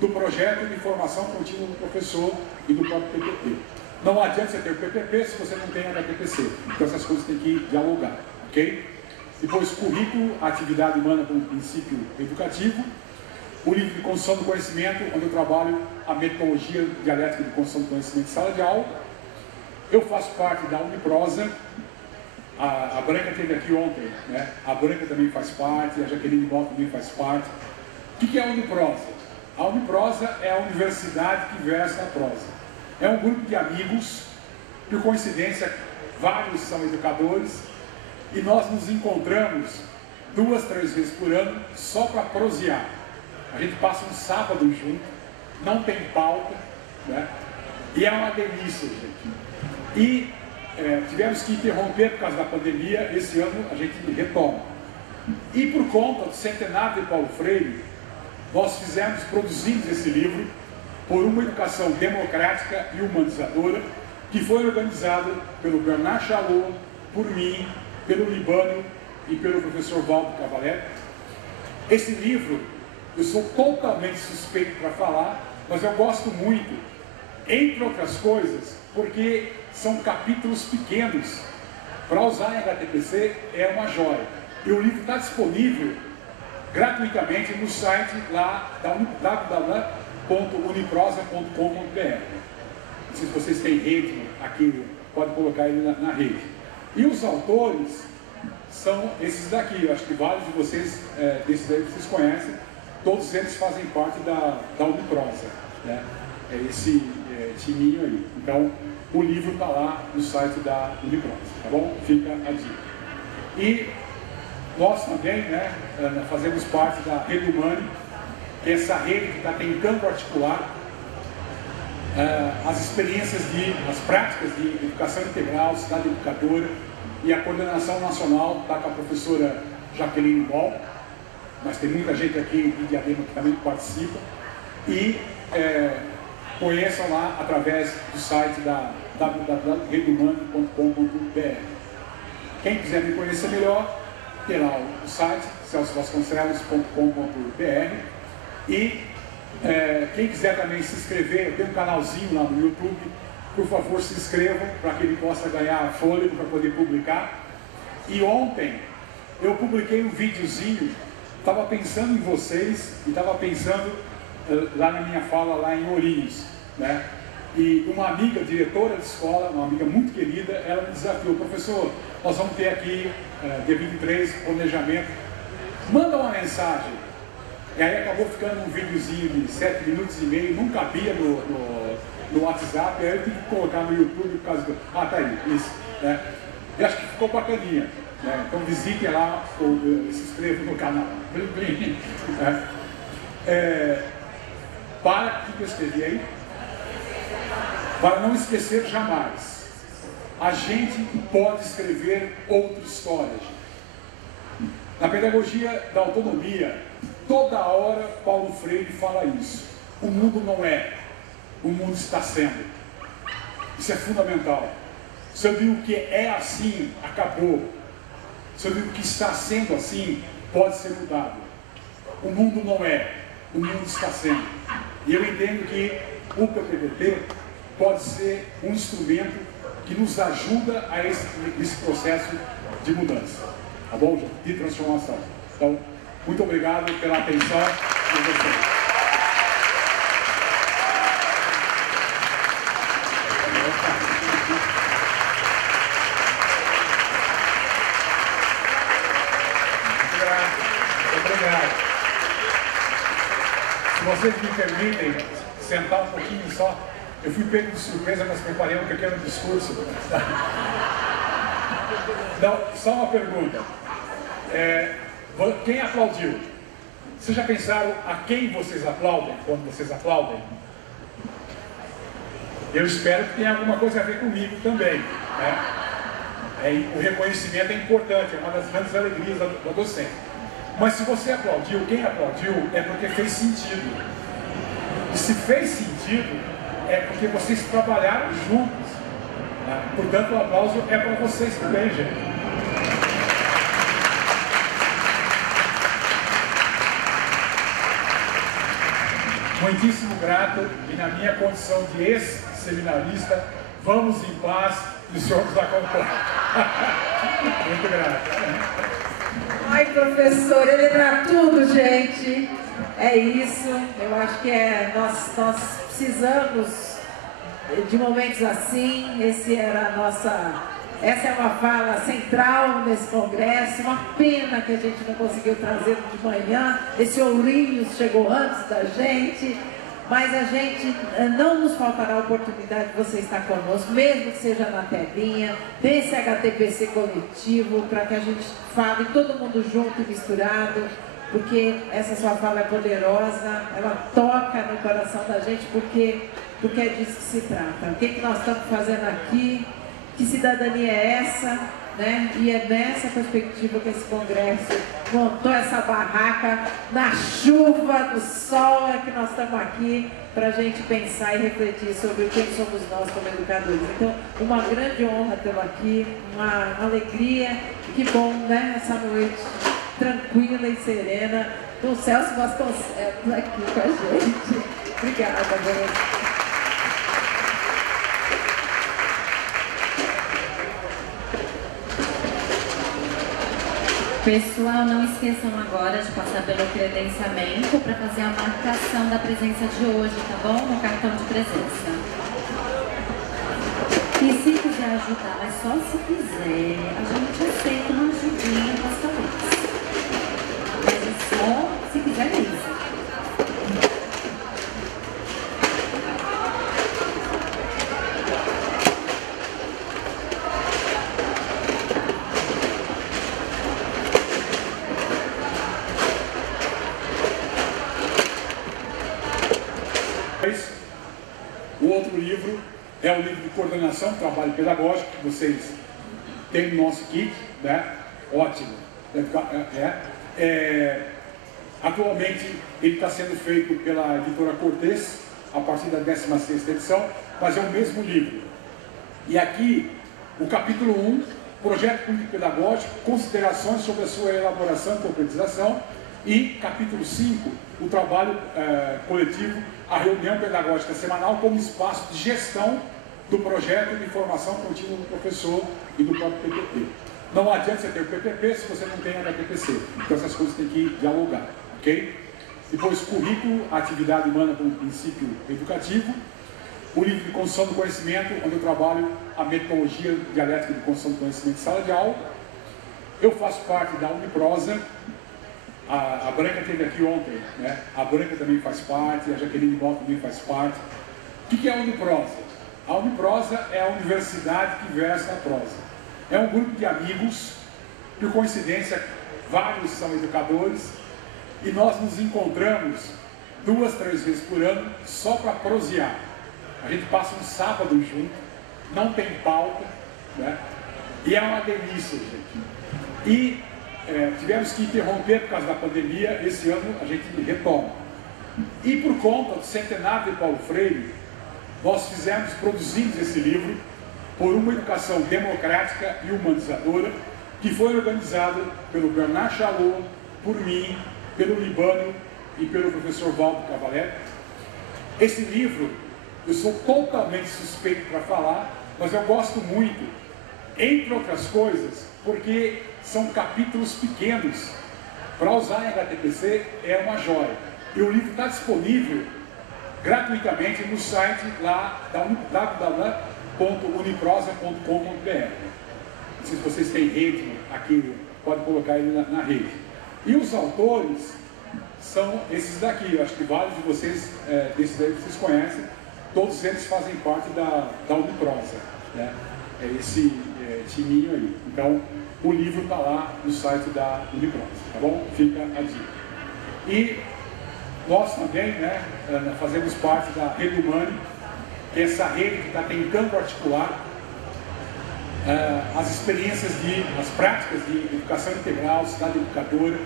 do projeto de formação contínua do professor e do próprio PPP. Não adianta você ter o PPP se você não tem a HPPC. Então essas coisas têm que dialogar, ok? Depois, currículo, atividade humana como princípio educativo. O livro de construção do conhecimento, onde eu trabalho a metodologia dialética de construção do conhecimento em sala de aula. Eu faço parte da Uniprosa. A Branca esteve aqui ontem, né? A Branca também faz parte, a Jaqueline Bol também faz parte. O que é a Uniprosa? A Uniprosa é a universidade que versa a prosa. É um grupo de amigos, por coincidência, vários são educadores, e nós nos encontramos 2, 3 vezes por ano só para prosear. A gente passa um sábado junto, não tem pauta, né? E é uma delícia, gente. E tivemos que interromper por causa da pandemia, esse ano a gente retoma. E por conta do centenário de Paulo Freire, nós produzimos esse livro por uma educação democrática e humanizadora, que foi organizado pelo Bernard Chalot, por mim, pelo Libânio e pelo professor Valdo Cavallero. Esse livro, eu sou totalmente suspeito para falar, mas eu gosto muito, entre outras coisas, porque são capítulos pequenos. Para usar em HTPC é uma joia. E o livro está disponível gratuitamente no site lá da www.uniprosa.com.br. Não sei se vocês têm rede aqui, pode colocar ele na rede. E os autores são esses daqui, eu acho que vários de vocês, desses daí vocês conhecem, todos eles fazem parte da Uniprosa, né? É esse timinho aí. Então, o livro está lá no site da Uniprosa, tá bom? Fica a dica. E nós também, né, fazemos parte da Rede Humani, que é essa rede que está tentando articular as experiências as práticas de educação integral, cidade educadora, e a coordenação nacional está com a professora Jaqueline Bol, mas tem muita gente aqui de Diadema que também participa, e conheçam lá através do site da www.redehumani.com.br. Quem quiser me conhecer melhor, tem lá o site celsovasconcelos.com.br, e quem quiser também se inscrever, eu tenho um canalzinho lá no YouTube, por favor se inscrevam para que ele possa ganhar fôlego para poder publicar. E ontem eu publiquei um videozinho, estava pensando em vocês e estava pensando lá na minha fala lá em Ourinhos, né? E uma amiga, diretora de escola, uma amiga muito querida, ela me desafiou: professor, nós vamos ter aqui, dia 23, planejamento, manda uma mensagem. E aí acabou ficando um videozinho de 7 minutos e meio, não cabia no WhatsApp, aí eu tive que colocar no YouTube por causa do... Ah, tá aí, isso, né? E acho que ficou bacaninha. né? Então visitem lá ou se inscrevam no canal. Para o que eu escrevi aí? Para não esquecer jamais, a gente pode escrever outra história. Na pedagogia da autonomia, toda hora Paulo Freire fala isso. O mundo não é, o mundo está sendo. Isso é fundamental. Se eu digo que é assim, acabou. Se eu digo que está sendo assim, pode ser mudado. O mundo não é, o mundo está sendo. E eu entendo que o PPPP pode ser um instrumento que nos ajuda a esse processo de mudança, tá bom, gente? De transformação. Então, muito obrigado pela atenção de vocês. Se vocês me permitem sentar um pouquinho só, eu fui pego de surpresa, mas preparei um pequeno discurso. Não, só uma pergunta. Quem aplaudiu? Vocês já pensaram a quem vocês aplaudem quando vocês aplaudem? Eu espero que tenha alguma coisa a ver comigo também, né? O reconhecimento é importante, é uma das grandes alegrias da docência. Mas se você aplaudiu, quem aplaudiu é porque fez sentido. E se fez sentido, é porque vocês trabalharam juntos. Né? Portanto, o aplauso é para vocês também, gente. Muitíssimo grato, e na minha condição de ex-seminarista, vamos em paz e o Senhor nos acompanhe. Muito grato. Ai, professor, ele é para tudo, gente. É isso. Eu acho que nós precisamos de momentos assim. Essa é uma fala central nesse congresso. Uma pena que a gente não conseguiu trazer de manhã. Esse Ourinhos chegou antes da gente. Mas a gente não nos faltará a oportunidade de você estar conosco, mesmo que seja na telinha, desse HTPC coletivo, para que a gente fale todo mundo junto e misturado, porque essa sua fala é poderosa, ela toca no coração da gente, porque é disso que se trata. O que nós estamos fazendo aqui, que cidadania é essa, né? E é nessa perspectiva que esse congresso montou essa barraca na chuva, no sol, é que nós estamos aqui para a gente pensar e refletir sobre quem somos nós como educadores. Então, uma grande honra tê-lo aqui, uma alegria, que bom, né? Essa noite tranquila e serena, com o Celso Vasconcelos aqui com a gente. Obrigada, gente. Pessoal, não esqueçam agora de passar pelo credenciamento para fazer a marcação da presença de hoje, tá bom? No cartão de presença. E se quiser ajudar, mas só se quiser, a gente aceita uma ajudinha para as talvez. Mas é só se quiser mesmo. O outro livro é o livro de coordenação, trabalho pedagógico, que vocês têm no nosso kit, né? Ótimo. Atualmente ele está sendo feito pela editora Cortez, a partir da 16ª edição, mas é o mesmo livro. E aqui, o capítulo 1, projeto político-pedagógico, considerações sobre a sua elaboração e concretização, e capítulo 5, o trabalho coletivo, a reunião pedagógica semanal como espaço de gestão do projeto de formação contínua do professor e do próprio PPP. Não adianta você ter o PPP se você não tem a PPC. Então essas coisas têm que dialogar, ok? Depois, currículo, atividade humana como princípio educativo. O livro de construção do conhecimento, onde eu trabalho a metodologia dialética de construção do conhecimento em sala de aula. Eu faço parte da Uniprosa. A Branca esteve aqui ontem, né? A Branca também faz parte, a Jaqueline Mota também faz parte. O que é a Uniprosa? A Uniprosa é a universidade que versa a prosa. É um grupo de amigos Por coincidência, vários são educadores e nós nos encontramos 2, 3 vezes por ano só para prosear. A gente passa um sábado junto, não tem pauta, né? E é uma delícia, gente. E tivemos que interromper por causa da pandemia. Esse ano a gente retoma. E por conta do centenário de Paulo Freire, nós produzimos esse livro por uma educação democrática e humanizadora, que foi organizado pelo Bernard Chalot, por mim, pelo Libânio e pelo professor Valdo Cavallero. Esse livro, eu sou totalmente suspeito para falar, mas eu gosto muito, entre outras coisas, porque são capítulos pequenos. Para usar em HTPC é uma joia. E o livro está disponível gratuitamente no site lá da www.uniprosa.com.br. Não sei se vocês têm rede aqui, pode colocar ele na rede. E os autores são esses daqui. Eu acho que vários de vocês, desses aí vocês conhecem, todos eles fazem parte da Uniprosa, né? É esse timinho aí. Então, o livro está lá no site da Uniprosa, tá bom? Fica a dica. E nós também, né, fazemos parte da Rede Humani, que é essa rede que está tentando articular as experiências as práticas de educação integral, cidade educadora,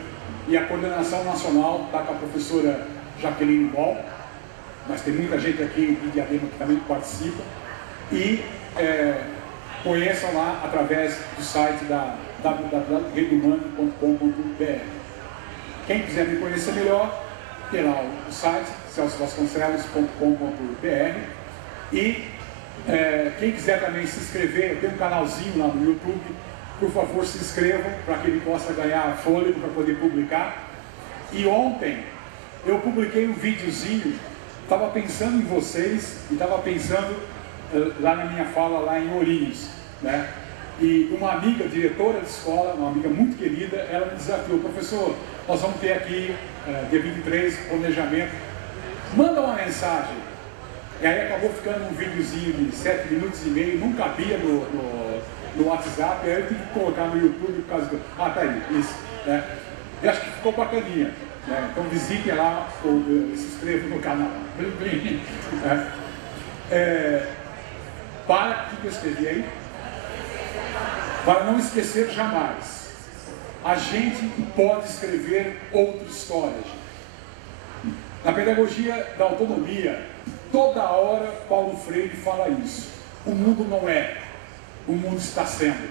e a coordenação nacional está com a professora Jaqueline Ball, mas tem muita gente aqui de Diadema que também participa, e conheçam lá através do site da www.redehumani.com.br. Quem quiser me conhecer melhor, tem lá o site celsovasconcelos.com.br, e quem quiser também se inscrever, eu tenho um canalzinho lá no YouTube, por favor se inscrevam para que ele possa ganhar fôlego para poder publicar. E ontem eu publiquei um videozinho, estava pensando em vocês e estava pensando lá na minha fala lá em Ourinhos, né? E uma amiga, diretora de escola, uma amiga muito querida, ela me desafiou: professor, nós vamos ter aqui dia 23 planejamento, manda uma mensagem. E aí acabou ficando um videozinho de 7 minutos e meio, não cabia no WhatsApp, aí eu tive que colocar no YouTube por causa do... Ah, tá aí, isso, né? Eu acho que ficou bacaninha, né? Então visitem lá, ou se inscrevam no canal. Para, o que eu escrevi aí? Para não esquecer jamais, a gente pode escrever outra história. Na pedagogia da autonomia, toda hora Paulo Freire fala isso. O mundo não é, o mundo está sendo.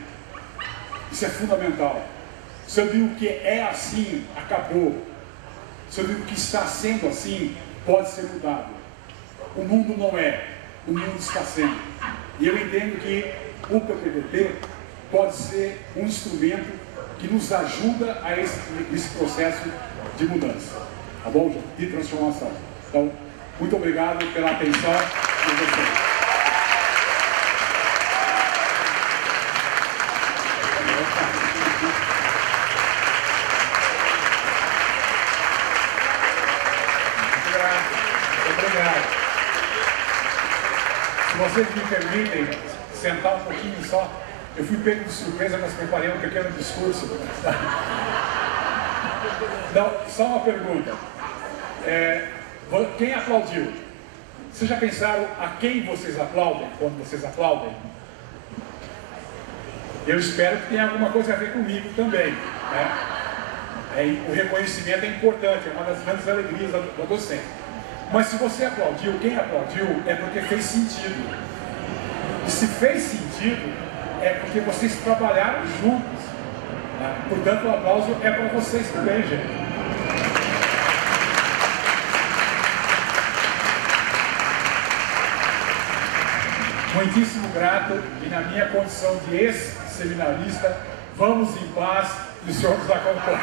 Isso é fundamental. Se eu digo que é assim, acabou. Se eu digo que está sendo assim, pode ser mudado. O mundo não é, o mundo está sendo. E eu entendo que o PPDT pode ser um instrumento que nos ajuda a esse processo de mudança, tá bom, gente? De transformação. Então, muito obrigado pela atenção de vocês. Se vocês me permitem sentar um pouquinho só, eu fui pego de surpresa, mas preparei um pequeno discurso. Não, só uma pergunta. Quem aplaudiu? Vocês já pensaram a quem vocês aplaudem quando vocês aplaudem? Eu espero que tenha alguma coisa a ver comigo também, né? O reconhecimento é importante, é uma das grandes alegrias da docência. Mas se você aplaudiu, quem aplaudiu é porque fez sentido. E se fez sentido, é porque vocês trabalharam juntos, né? Portanto, o aplauso é para vocês também, gente. Muitíssimo grato, e na minha condição de ex-seminarista, vamos em paz e o Senhor nos acompanhe.